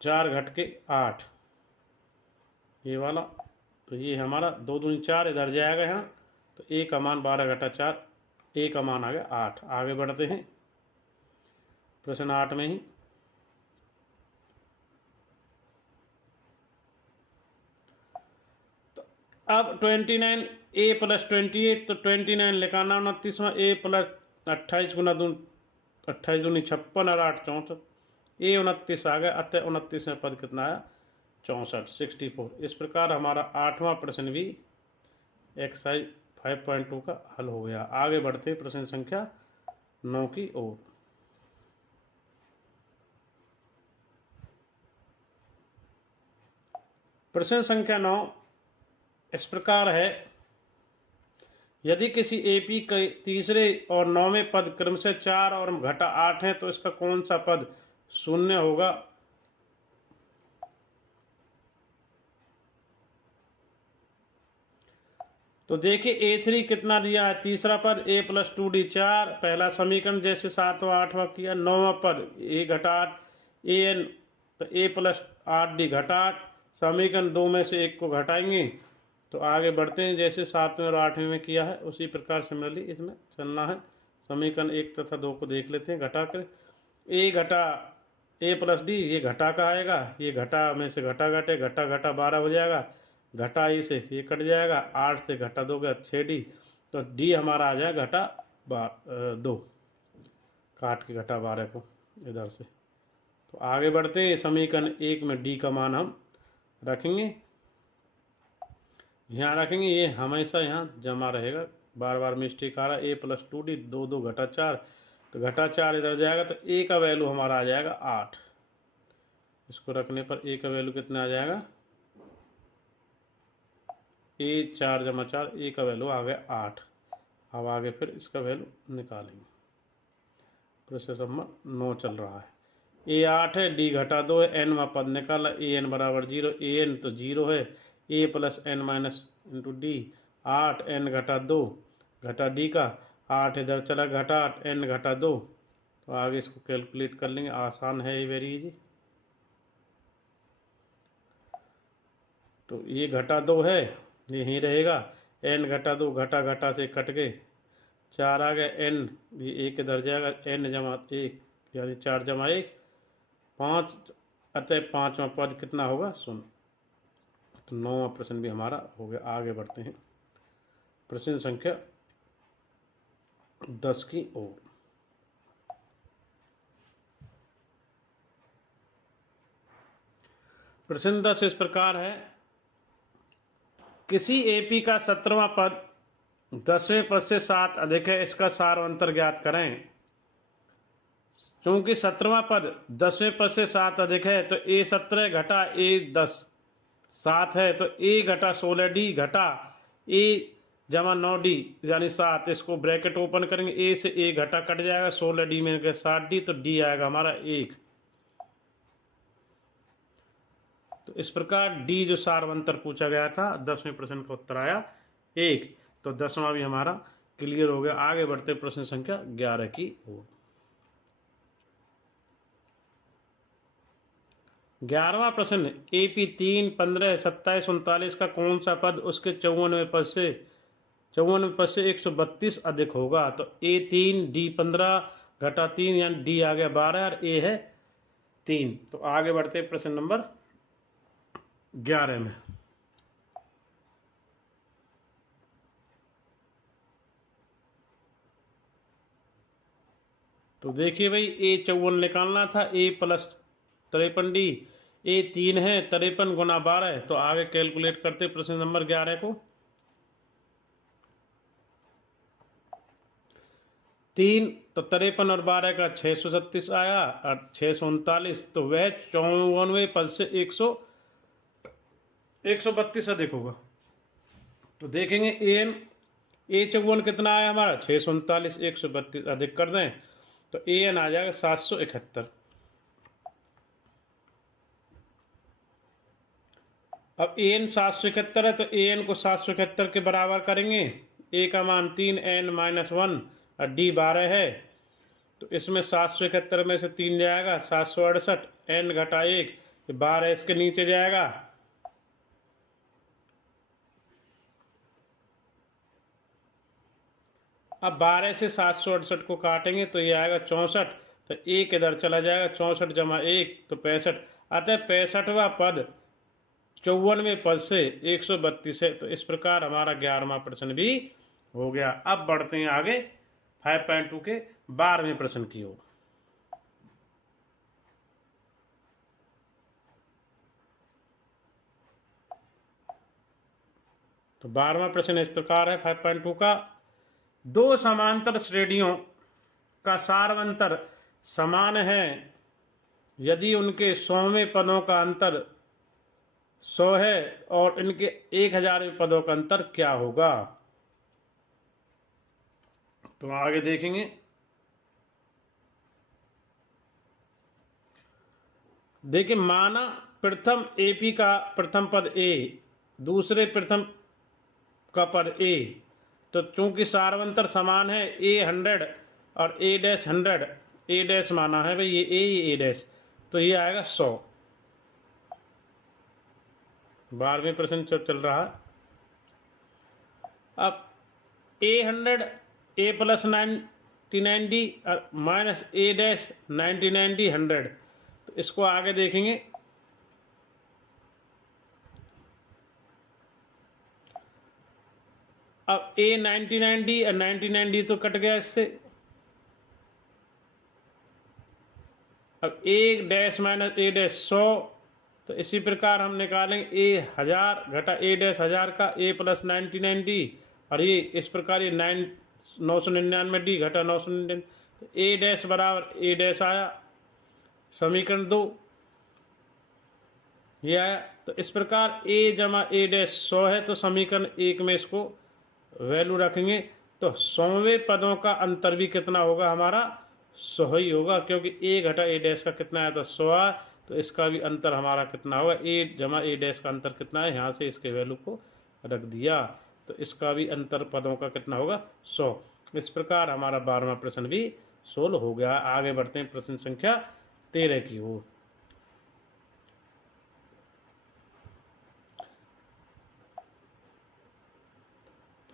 4 घट के 8, ये वाला, तो ये हमारा 2 दूनी 4 इधर जाएगा यहाँ, तो ए का मान 12 घटा 4, ए का मान आ गया 8। आगे बढ़ते हैं प्रश्न 8 में ही। तो अब 29 ए प्लस 28, तो 29 लिखाना 29वां, ए प्लस 28 गुना 2 28 दूनी 56 और 8 64, ए 29 आ गया, अतः 29 में पद कितना आया 64 64। इस प्रकार हमारा 8वां प्रश्न भी एक्सरसाइज 5.2 का हल हो गया। आगे बढ़ते प्रश्न संख्या 9 की ओर। प्रश्न संख्या 9 इस प्रकार है, यदि किसी एपी के तीसरे और 9वें पद क्रम से 4 और घटा 8 है तो इसका कौन सा पद शून्य होगा। तो देखिए A3 कितना दिया है, तीसरा पद a प्लस 2d 4, पहला समीकरण जैसे 7वां 8वां किया, 9वां पद a घटा 8 an, तो a प्लस 8d घटा 8, समीकरण 2 में से एक को घटाएंगे। तो आगे बढ़ते हैं, जैसे 7वें और 8वें में किया है उसी प्रकार सिमिलरली इसमें चलना है। समीकरण 1 तथा 2 को देख लेते हैं घटा कर, a घटा a प्लस d, ये घटा का आएगा, ये घटा में से घटा घटे, घटा घटा 12 हो जाएगा, घटा ई से ये कट जाएगा, 8 से घटा 2 गया 6d, तो d हमारा आ जाएगा घटा 2, काट के घटा 12 को इधर से। तो आगे बढ़ते हैं, समीकरण 1 में d का मान हम रखेंगे, यहाँ रखेंगे, ये हमेशा यहाँ जमा रहेगा, बार बार मिस्टेक आ रहा है, a प्लस 2d 2 2 घटा 4, तो घटा 4 इधर जाएगा, तो a का वैल्यू हमारा आ जाएगा 8, इसको रखने पर a का वैल्यू कितना आ जाएगा, a 4 जमा 4, a का वैल्यू आ गया 8। अब आगे फिर इसका वैल्यू निकालेंगे। प्रोसेस नंबर 9 चल रहा है, a 8 है, d घटा 2 है, n वा पद निकाला, an बराबर 0, an तो 0 है, a plus n minus into D, 8 n घटा 2 घटा d का 8 इधर चला घटा 8 n घटा 2, तो आगे इसको कैलकुलेट कर लेंगे, आसान है ये, वेरी इजी। तो ये घटा 2 है, यहीं रहेगा, n घटा 2 घटा घटा से कट गए, 4 आ गए, n ये 1 इधर जाएगा, n जमा 1 यानी 4 जमा 1 5, अतः 5वां पद कितना होगा 0। तो 9वां प्रश्न भी हमारा हो गया। आगे बढ़ते हैं प्रश्न संख्या 10 की ओर। प्रश्न 10 इस प्रकार है, किसी एपी का 17वां पद 10वें पद से 7 अधिक है, इसका सार अंतर ज्ञात करें। क्योंकि 17वां पद 10वें पद से 7 अधिक है, तो a 17 घटा a 10 7 है, तो a घटा 16d घटा a जमा 9d यानी 7, इसको ब्रैकेट ओपन करेंगे, a से a घटा कट जाएगा, 16d में 7d, तो d आएगा हमारा 1। तो इस प्रकार डी जो सारवंतर पूछा गया था 10वें प्रश्न का उत्तर आया 1। तो 10वां भी हमारा क्लियर हो गया। आगे बढ़ते प्रश्न संख्या 11 की ओर। 11वां प्रश्न, एपी 3 15 27 39 का कौन सा पद उसके 54वें पद से 132 अधिक होगा। तो ए 3 डी 15 घटा 3 यानी डी आ गया 12 और ए है 3। तो आगे बढ़ते प्रश्न नंबर 11 में। तो देखिए भाई, ए 54 निकालना था, ए प्लस 53d, ए 3 है, 53 गुना 12 है। तो आगे कैलकुलेट करते प्रश्न नंबर 11 को। 3 तो 53 और 12 का 637 आया और 639, तो वह 94 पद से 132 अधिक होगा। तो देखेंगे A54 कितना आया हमारा 639, 132 अधिक कर दें तो AN आ जाएगा 771। अब AN 771 है तो AN को 771 के बराबर करेंगे। A का मान 3, N-1 और D 12 है, तो इसमें 771 में से 3 जाएगा 768, N घटा 1, 12 इसके नीचे जाएगा। अब 12 से 768 को काटेंगे तो ये आएगा 64, तो 1 इधर चला जाएगा, 64 जमा 1 तो 65। अतः 65वां पद 54वें पद से 132 है। तो इस प्रकार हमारा 11वां प्रश्न भी हो गया। अब बढ़ते हैं आगे 5.2 के 12वें प्रश्न की ओर। तो 12वां प्रश्न इस प्रकार है 5.2 का, दो समांतर श्रेणियों का सारवंतर समान है यदि उनके 100वें पदों का अंतर 100 है और इनके 1000वें पदों का अंतर क्या होगा। तो आगे देखेंगे। देखिए, माना प्रथम AP का प्रथम पद A, दूसरे प्रथम का पद A, तो चूंकि सारवंतर समान है A 100 और A डैश 100, A डैश माना है भाई ये A डैश, तो ये आएगा 100। 12वें प्रश्न चल रहा है। अब A 100 A प्लस 99D और माइनस A डैश 99D 100, तो इसको आगे देखेंगे। अब A 99D और 99D तो कट गया इससे। अब A dash minus A dash 100, तो इसी प्रकार हम निकालेंगे A 1000 घटा A डैश 1000 का A प्लस 99D, और ये इस प्रकार ये 999D घटा 999, तो A डैश बराबर A डैश आया, समीकरण 2 ये आया। तो इस प्रकार A जमा A डैश 100 है, तो समीकरण 1 में इसको वैल्यू रखेंगे तो 100वें पदों का अंतर भी कितना होगा हमारा 100 ही होगा, क्योंकि A घटा A डैश का कितना आया था 100 आया, तो इसका भी अंतर हमारा कितना होगा A जमा A डैश का अंतर कितना है, यहाँ से इसके वैल्यू को रख दिया, तो इसका भी अंतर पदों का कितना होगा 100। इस प्रकार हमारा 12वां प्रश्न भी सोल्व हो गया। आगे बढ़ते हैं प्रश्न संख्या 13 की ओर।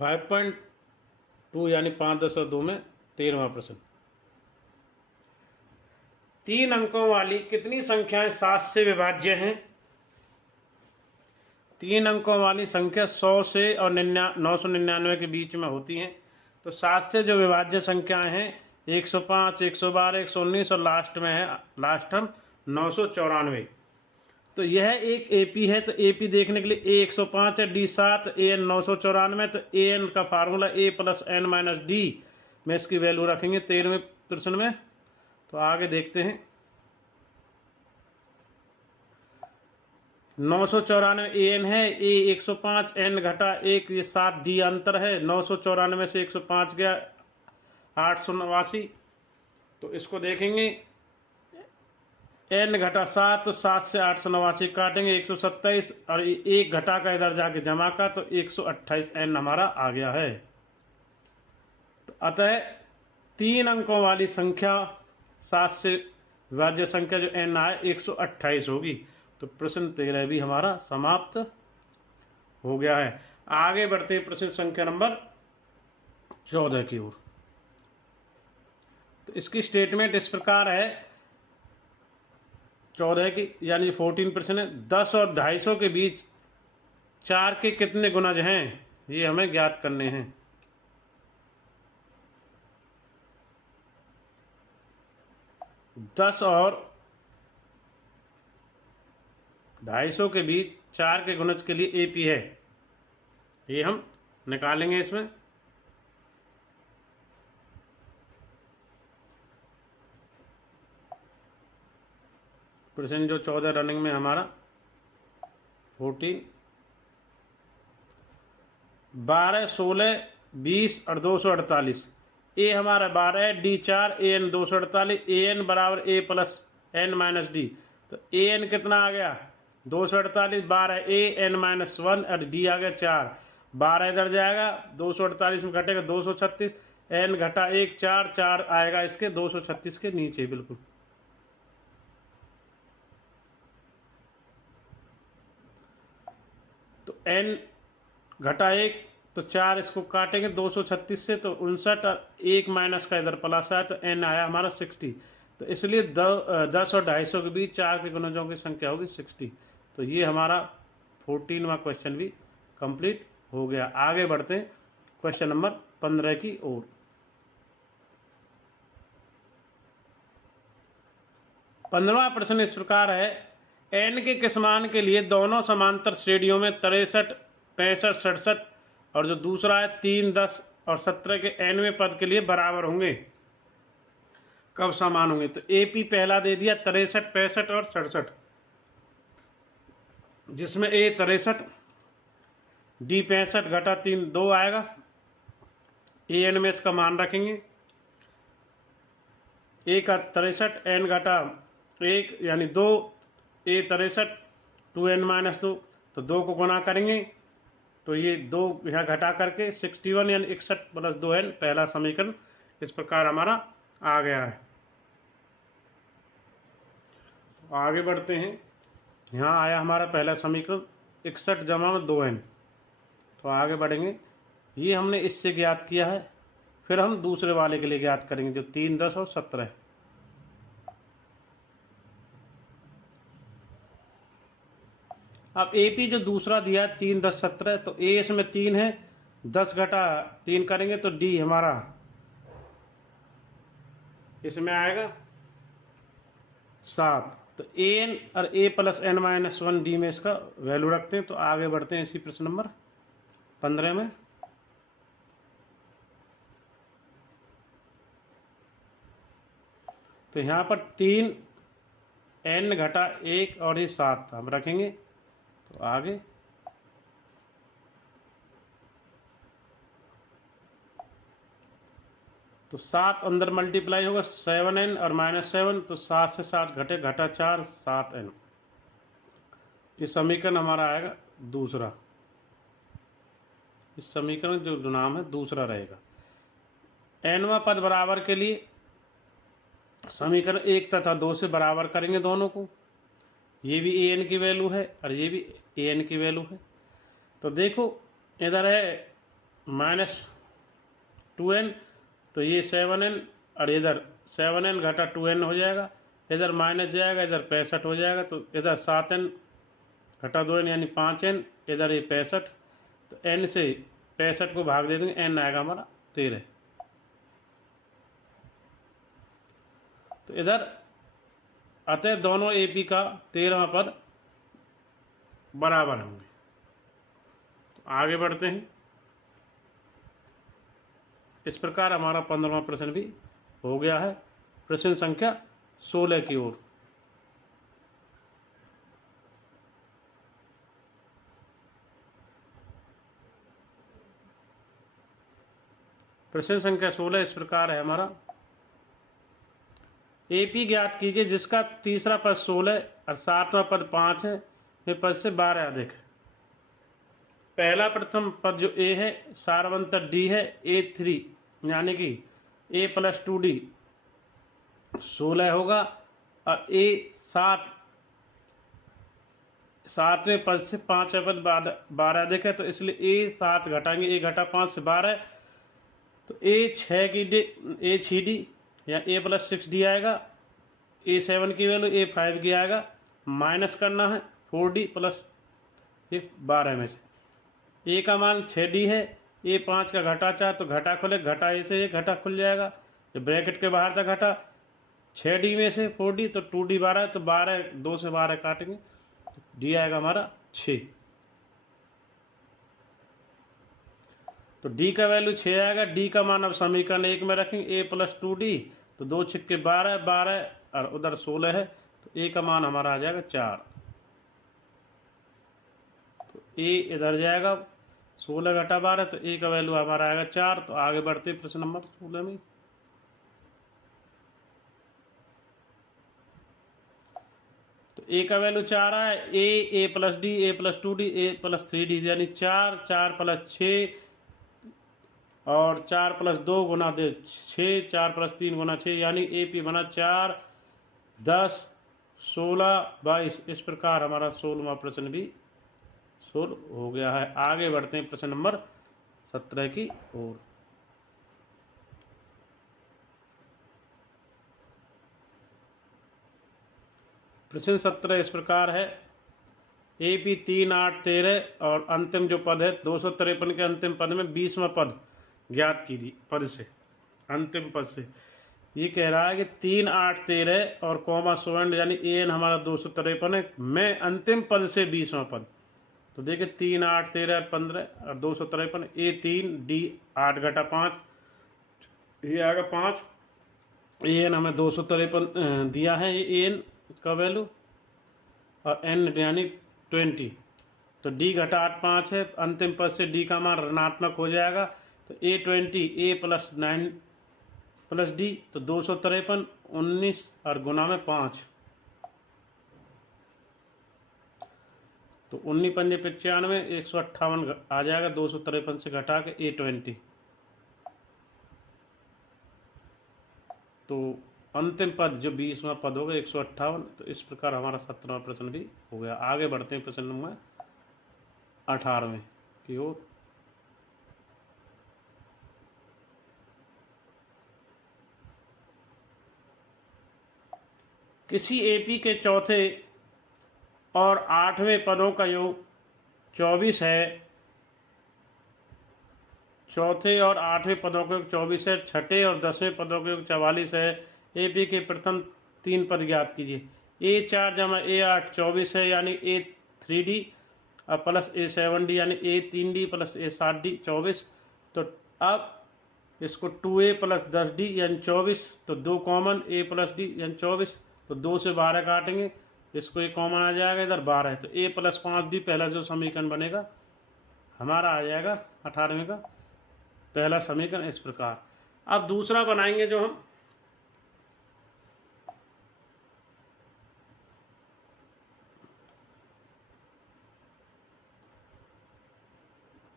फाइव 5.2 यानी 5.2 में 13वां प्रश्न, 3 अंकों वाली कितनी संख्याएं 7 से विभाज्य हैं। 3 अंकों वाली संख्या 100 से और 999 के बीच में होती हैं। तो 7 से जो विभाज्य संख्याएं हैं 105, 112, 119 और लास्ट में है लास्ट टर्म 994। तो यह एक AP है, तो AP देखने के लिए A 105 है, D 7, AN 994, तो AN का formula A plus N minus D में इसकी वैल्यू रखेंगे 13वें प्रश्न में। तो आगे देखते हैं। 994 AN है, A 105, N घटा 1 ये 7 D अंतर है, 994 से 105 गया 889, तो इसको देखेंगे N घटा 7, 7 से 889 काटेंगे 127, और एक घटा का इधर जाके जमा का तो 128 N हमारा आ गया है। तो अतः 3 अंकों वाली संख्या 7 से विभाज्य संख्या जो N आए 128 होगी। तो प्रश्न 13 भी हमारा समाप्त हो गया है। आगे बढ़ते हैं प्रश्न संख्या नंबर 14 की ओर। तो इसकी स्टेटमेंट इस प्रकार है 14 की यानी 14 प्रश्न है। 10 और 250 के बीच 4 के कितने गुणज हैं, ये हमें ज्ञात करने हैं। दस और 250 के बीच 4 के गुणज के लिए AP है, ये हम निकालेंगे इसमें। प्रश्न जो 14 रनिंग में हमारा 14, 12, 16, 20 और 248। ए हमारा 12 है, D 4, A N 248, A N बराबर A plus N minus D. तो ए एन कितना आ गया 248, 12 ए एन माइनस 1 और डी आ गया 4। 12 इधर जाएगा, 248 में घटेगा 236, एन घटा 1 4, 4 आएगा इसके 236 के नीचे बिल्कुल। तो एन घटा 1 तो 4 इसको काटेंगे 236 से तो 59 और 1 माइनस का इधर प्लस आया तो एन आया हमारा 60। तो इसलिए 10 और 250 के बीच 4 के गुणजों की संख्या होगी 60। तो ये हमारा 14वां क्वेश्चन भी कंप्लीट हो गया। आगे बढ़ते हैं क्वेश्चन नंबर 15 की ओर। 15वां प्रश्न इस प्रकार है, एन के किस मान के लिए दोनों समांतर श्रेणियों में 63, 65, 67 और जो दूसरा है 3, 10 और 17 के nवें पद के लिए बराबर होंगे, कब समान होंगे। तो एपी पहला दे दिया 63, 65 और 67, जिसमें ए 63, डी 65 घटा 3 2 आएगा। ए एन में इसका मान रखेंगे, ए का 63, एन घटा 1 यानी 2, ए 63, 2n माइनस 2 तो 2 को गुना करेंगे तो ये 2 यहाँ घटा करके 61 यानी 61 प्लस 2n पहला समीकरण इस प्रकार हमारा आ गया है। आगे बढ़ते हैं, यहाँ आया हमारा पहला समीकरण 61 जमा में 2n। तो आगे बढ़ेंगे, ये हमने इससे ज्ञात किया है, फिर हम दूसरे वाले के लिए ज्ञात करेंगे जो 3, 10 और 17। अब एपी जो दूसरा दिया 3, 10, 17 तो ए इसमें 3 है, 10 घटा 3 करेंगे तो डी हमारा इसमें आएगा 7। तो ए एन और ए प्लस एन माइनस 1 डी में इसका वैल्यू रखते हैं। तो आगे बढ़ते हैं इसी प्रश्न नंबर 15 में। तो यहाँ पर 3 n घटा 1 और ये 7 हम रखेंगे। तो आगे तो 7 अंदर मल्टीप्लाई होगा 7n और -7 तो 7 से 7 घटे घटा 4 7n। ये समीकरण हमारा आएगा दूसरा। इस समीकरण जो नाम है दूसरा रहेगा। nवां पद बराबर के लिए समीकरण 1 तथा 2 से बराबर करेंगे दोनों को। ये भी ए एन की वैल्यू है और ये भी ए एन की वैल्यू है। तो देखो इधर है -2n तो ये 7n और इधर 7n घटा 2n हो जाएगा, इधर माइनस जाएगा, इधर 65 हो जाएगा। तो इधर 7n घटा 2n यानी 5n, इधर ये 65 तो n से 65 को भाग दे देंगे, n आएगा हमारा 13। तो इधर अतः दोनों एपी का 13वां पद बराबर होंगे। तो आगे बढ़ते हैं। इस प्रकार हमारा 15वां प्रश्न भी हो गया है। प्रश्न संख्या 16 की ओर। प्रश्न संख्या 16 इस प्रकार है हमारा, एपी ज्ञात कीजिए जिसका तीसरा पद 16 और 7वां पद 5 है, वे पद से 12 अधिक है। पहला प्रथम पद जो ए है सारवंतर डी है, A3 यानी कि a प्लस 2d 16 होगा और A7 7वें पद से 5वें पद 12 अधिक है। तो इसलिए A7 घटाएंगे, A घटा 5 से 12 तो A6d या a प्लस 6d आएगा। A7 की वैल्यू A5 की आएगा, माइनस करना है 4d प्लस 12 में से। a का मान 6d है, A5 का घटा 4 तो घटा खुले, घटा a से एक घटा खुल जाएगा, तो ब्रैकेट के बाहर था घटा 6d में से 4d तो 2d 12 तो 12 2 से 12 काटेंगे तो d आएगा हमारा 6। तो d का वैल्यू 6 आएगा। d का मान अब समीकरण 1 में रखेंगे, a प्लस 2d तो 2 छिक्के 12 12 और उधर 16 है तो ए का मान हमारा आ जाएगा 4। तो ए इधर जाएगा 16 घटा 12, तो ए का वैल्यू हमारा आएगा 4। तो आगे बढ़ते प्रश्न नंबर 16 में। तो ए का वैल्यू 4 है, A plus D, A plus 2D, A plus 3D, यानी 4, 4 प्लस 6 और 4 प्लस 2 गुना 6, 4 प्लस 3 गुना 6, यानी ए पी बना 4, 10, 16, 22। इस प्रकार हमारा 16वां प्रश्न भी सोल्व हो गया है। आगे बढ़ते हैं प्रश्न नंबर 17 की ओर। प्रश्न 17 इस प्रकार है, ए पी 3, 8, 13 और अंतिम जो पद है 253 के अंतिम पद में 20वां पद ज्ञात कीजिए। पद से अंतिम पद से ये कह रहा है कि 3, 8, 13 और कॉमा स्वर्ण यानी एन हमारा 253 है, मैं अंतिम पद से 20वां पद। तो देखिए 3, 8, 13, 15 और 253, ए 3, डी 8 घटा 5, ये आएगा 5। एन हमें 253 दिया है, ये एन का वैल्यू, और एन यानी 20। तो डी घटा 8 5 है, अंतिम पद से डी का मान ऋणात्मक हो जाएगा। तो ए 20, ए प्लस 9 प्लस डी, तो 253 19 और गुना में 5, तो 19 पंजे 95, 158 आ जाएगा 253 से घटा के ए 20। तो अंतिम पद जो 20वां पद होगा 158। तो इस प्रकार हमारा 17वां प्रश्न भी हो गया। आगे बढ़ते हैं प्रश्न नंबर 18 की ओर। किसी एपी के चौथे और 8वें पदों का योग 24 है। चौथे और 8वें पदों का योग 24 है। छठे और 10वें पदों का योग 44 है। एपी के प्रथम 3 पद ज्ञात कीजिए। ए 4 जमा ए 8 24 है, यानी ए 3D प्लस ए 7D, यानी ए 3D प्लस ए 7D 24। तो अब इसको 2A प्लस 10D यानी 24, तो 2 कॉमन, ए प्लस डी यानी 24, तो 2 से 12 काटेंगे, इसको एक कॉमन आ जाएगा, इधर 12 है, तो ए प्लस 5D पहला जो समीकरण बनेगा हमारा आ जाएगा 18वें का पहला समीकरण इस प्रकार। अब दूसरा बनाएंगे जो हम,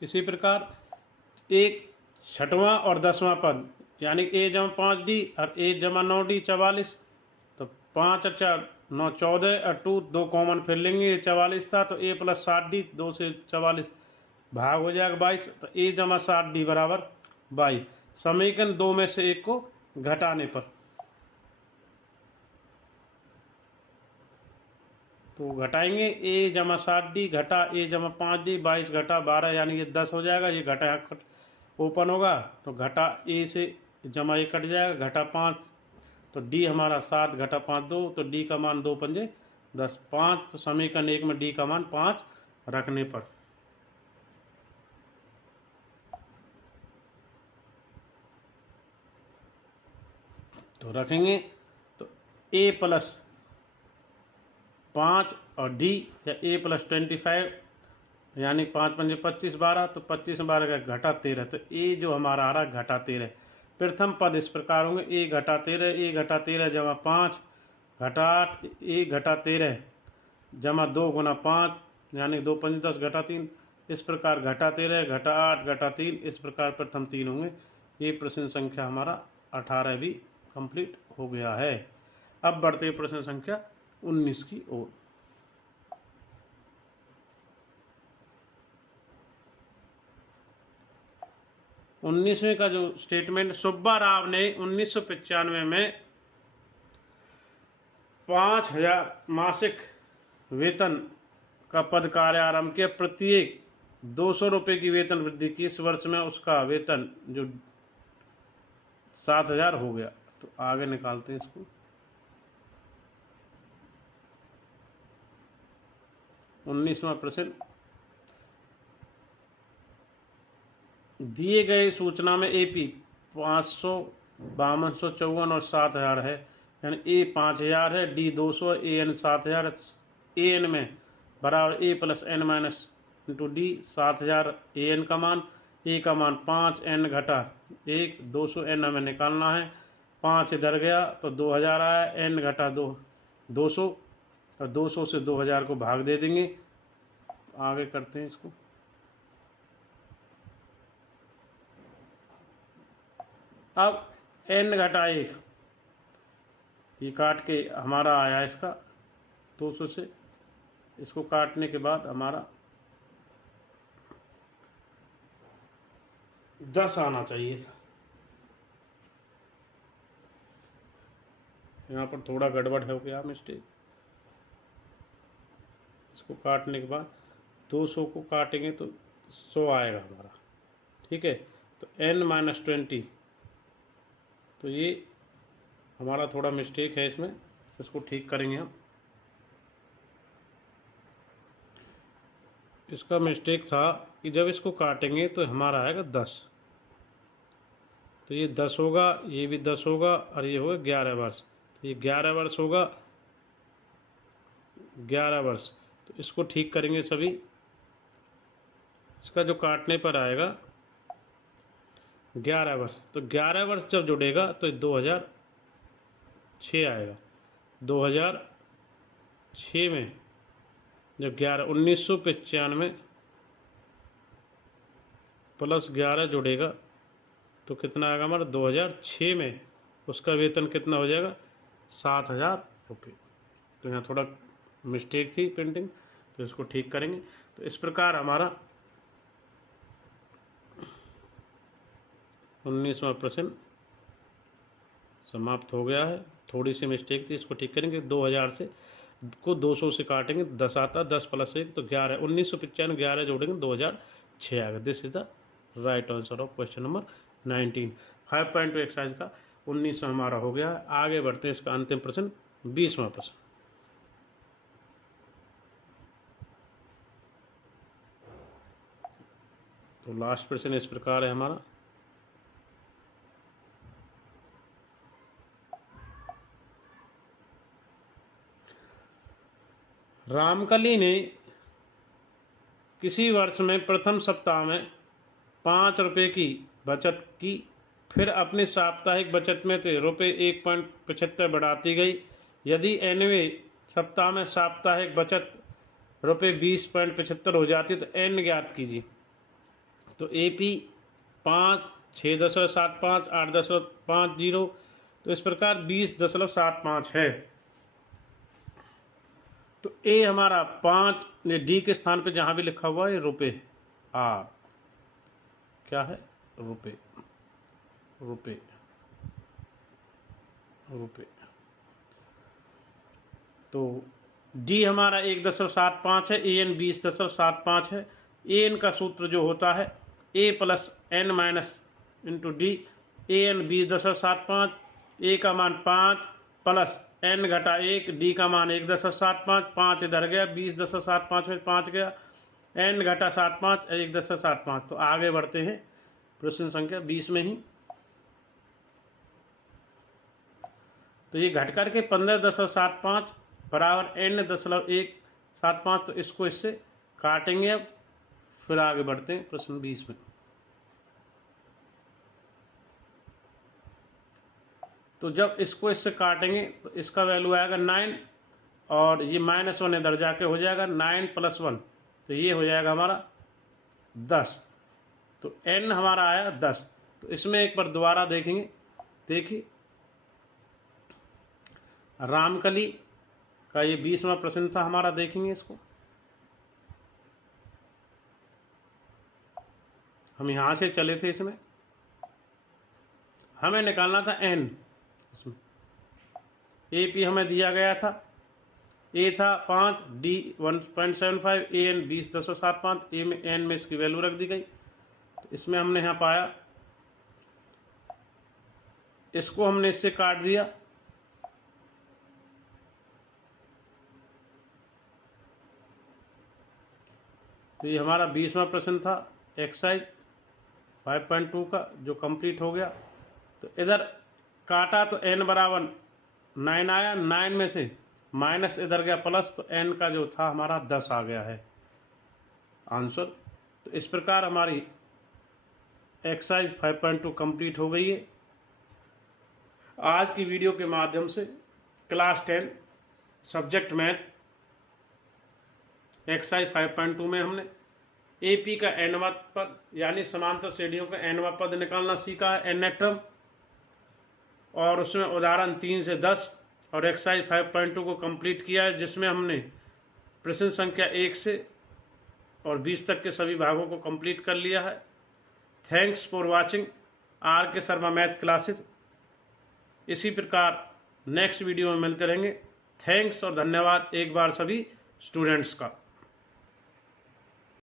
इसी प्रकार एक 6वां और 10वां पद, यानी ए जमा 5D और ए जमा 9D 44। तो 5 और 4 9 14 और 2 कॉमन फिर लेंगे, ये 44 था, तो ए प्लस 7D 2 से 44 भाग हो जाएगा 22। तो ए जमा 7D बराबर 22। समीकरण 2 में से एक को घटाने पर, तो घटाएंगे ए जमा 7D घटा ए जमा 5D, 22 घटा 12 यानी ये 10 हो जाएगा। ये घटा ओपन होगा, तो घटा ए से जमा ए कट जाएगा, घटा 5, तो डी हमारा 7 घटा 5 2, तो डी का मान 2 पंजे 10 5। तो समीकरण 1 में डी का मान 5 रखने पर, तो रखेंगे, तो ए प्लस 5 और डी या ए प्लस 25 यानी 5 पंजे 25 12, तो 25 में 12 का घटा 13, तो ए जो हमारा आ रहा घटा 13। प्रथम पद इस प्रकार होंगे, ए घटा 13, ए घटा 13 जमा 5 घटा 8, ए घटा 13 जमा 2 गुना 5 यानी 2 पंजे 10 घटा 3। इस प्रकार घटा 13 घटा 8 घटा 3, इस प्रकार प्रथम 3 होंगे। ये प्रश्न संख्या हमारा 18 भी कंप्लीट हो गया है। अब बढ़ते हैं प्रश्न संख्या 19 की ओर। 19वें का जो स्टेटमेंट, सुब्बा राव ने 1995 में 5000 मासिक वेतन का पद कार्य आरंभ किया। प्रत्येक 200 रुपये की वेतन वृद्धि की। इस वर्ष में उसका वेतन जो 7000 हो गया। तो आगे निकालते हैं इसको। 19वां प्रश्न, दिए गए सूचना में एपी 500, 5254 और 7000 है। यानी ए 5000 है, D 200, A N 7000, A N में बराबर A plus N minus into D 7000 A N का मान, ए का मान 5 एन घटा 1 200 एन हमें निकालना है, 5 इधर गया तो 2000 आया, एन घटा 200 और 200 से 2000 को भाग दे देंगे। आगे करते हैं इसको। अब एन घटा 1 ये काट के हमारा आया इसका 200 से, इसको काटने के बाद हमारा 10 आना चाहिए था। यहाँ पर थोड़ा गड़बड़ हो गया मिस्टेक। इसको काटने के बाद 200 को काटेंगे तो 100 आएगा हमारा, ठीक है। तो n माइनस 20, तो ये हमारा थोड़ा मिस्टेक है इसमें, इसको ठीक करेंगे हम। इसका मिस्टेक था कि जब इसको काटेंगे तो हमारा आएगा 10, तो ये 10 होगा, ये भी 10 होगा और ये होगा 11 वर्ष, तो ये 11 वर्ष होगा, 11 वर्ष। तो इसको ठीक करेंगे सभी। इसका जो काटने पर आएगा 11 वर्ष, तो 11 वर्ष जब जुड़ेगा तो 2006 आएगा। 2006 में जब 1995 प्लस 11 जुड़ेगा तो कितना आएगा हमारा 2006 में उसका वेतन कितना हो जाएगा 7000 रुपये। तो यहाँ थोड़ा मिस्टेक थी प्रिंटिंग, तो इसको ठीक करेंगे। तो इस प्रकार हमारा 19वां प्रश्न समाप्त हो गया है। थोड़ी सी मिस्टेक थी, इसको ठीक करेंगे। 2000 से को 200 से काटेंगे 10 आता, 10 प्लस 1 तो 11, 1995 11 जोड़ेंगे 2006 आएगा। This is the right answer of question number 19। 5.2 exercise का 19वां हमारा हो गया। आगे बढ़ते हैं इसका अंतिम प्रश्न 20वां प्रश्न। तो लास्ट प्रश्न इस प्रकार है हमारा। रामकली ने किसी वर्ष में प्रथम सप्ताह में 5 रुपये की बचत की, फिर अपनी साप्ताहिक बचत में से रुपये 1.75 बढ़ाती गई। यदि nवें सप्ताह में साप्ताहिक बचत रुपये 20.75 हो जाती तो n ज्ञात कीजिए। तो AP 5 6.75 8.50, तो इस प्रकार 20.75 है। तो ए हमारा 5 डी के स्थान पे जहाँ भी लिखा हुआ है रुपये, आर क्या है रुपये, रुपये रुपये। तो डी हमारा 1.75 है, ए एन 20.75 है। ए एन का सूत्र जो होता है A plus N minus into D. A N 20.75, A का मान 5 प्लस एन घटा 1, डी का मान 1.75, 5 इधर गया 20.75 में 5 गया, एन घटा 75 1.75। तो आगे बढ़ते हैं प्रश्न संख्या 20 में ही। तो ये घट करके 15.75 बराबर n.175, तो इसको इससे काटेंगे। अब फिर आगे बढ़ते हैं प्रश्न 20 में। तो जब इसको इससे काटेंगे तो इसका वैल्यू आएगा 9 और ये -1 इधर जाके हो जाएगा 9 + 1, तो ये हो जाएगा हमारा 10। तो n हमारा आया 10। तो इसमें एक बार दोबारा देखेंगे। देखिए रामकली का ये 20वां प्रश्न था हमारा, देखेंगे इसको। हम यहाँ से चले थे, इसमें हमें निकालना था n। इसमें ए पी हमें दिया गया था, ए था 5, डी 1.75, ए एन 20.75, ए में एन में इसकी वैल्यू रख दी गई। तो इसमें हमने यहाँ पाया, इसको हमने इससे काट दिया। तो ये हमारा 20वां प्रश्न था एक्सरसाइज 5.2 का, जो कंप्लीट हो गया। तो इधर काटा तो n बराबर 9 आया, 9 में से माइनस इधर गया प्लस, तो n का जो था हमारा 10 आ गया है आंसर। तो इस प्रकार हमारी एक्सरसाइज 5.2 कंप्लीट हो गई है। आज की वीडियो के माध्यम से क्लास 10 सब्जेक्ट मैथ एक्सरसाइज 5.2 में हमने एपी का nवां पद यानी समांतर श्रेणियों का nवां पद निकालना सीखा है, nth टर्म, और उसमें उदाहरण 3 से 10 और एक्सरसाइज 5.2 को कंप्लीट किया है, जिसमें हमने प्रश्न संख्या 1 से और 20 तक के सभी भागों को कंप्लीट कर लिया है। थैंक्स फॉर वाचिंग आर के शर्मा मैथ क्लासेस। इसी प्रकार नेक्स्ट वीडियो में मिलते रहेंगे। थैंक्स और धन्यवाद एक बार सभी स्टूडेंट्स का।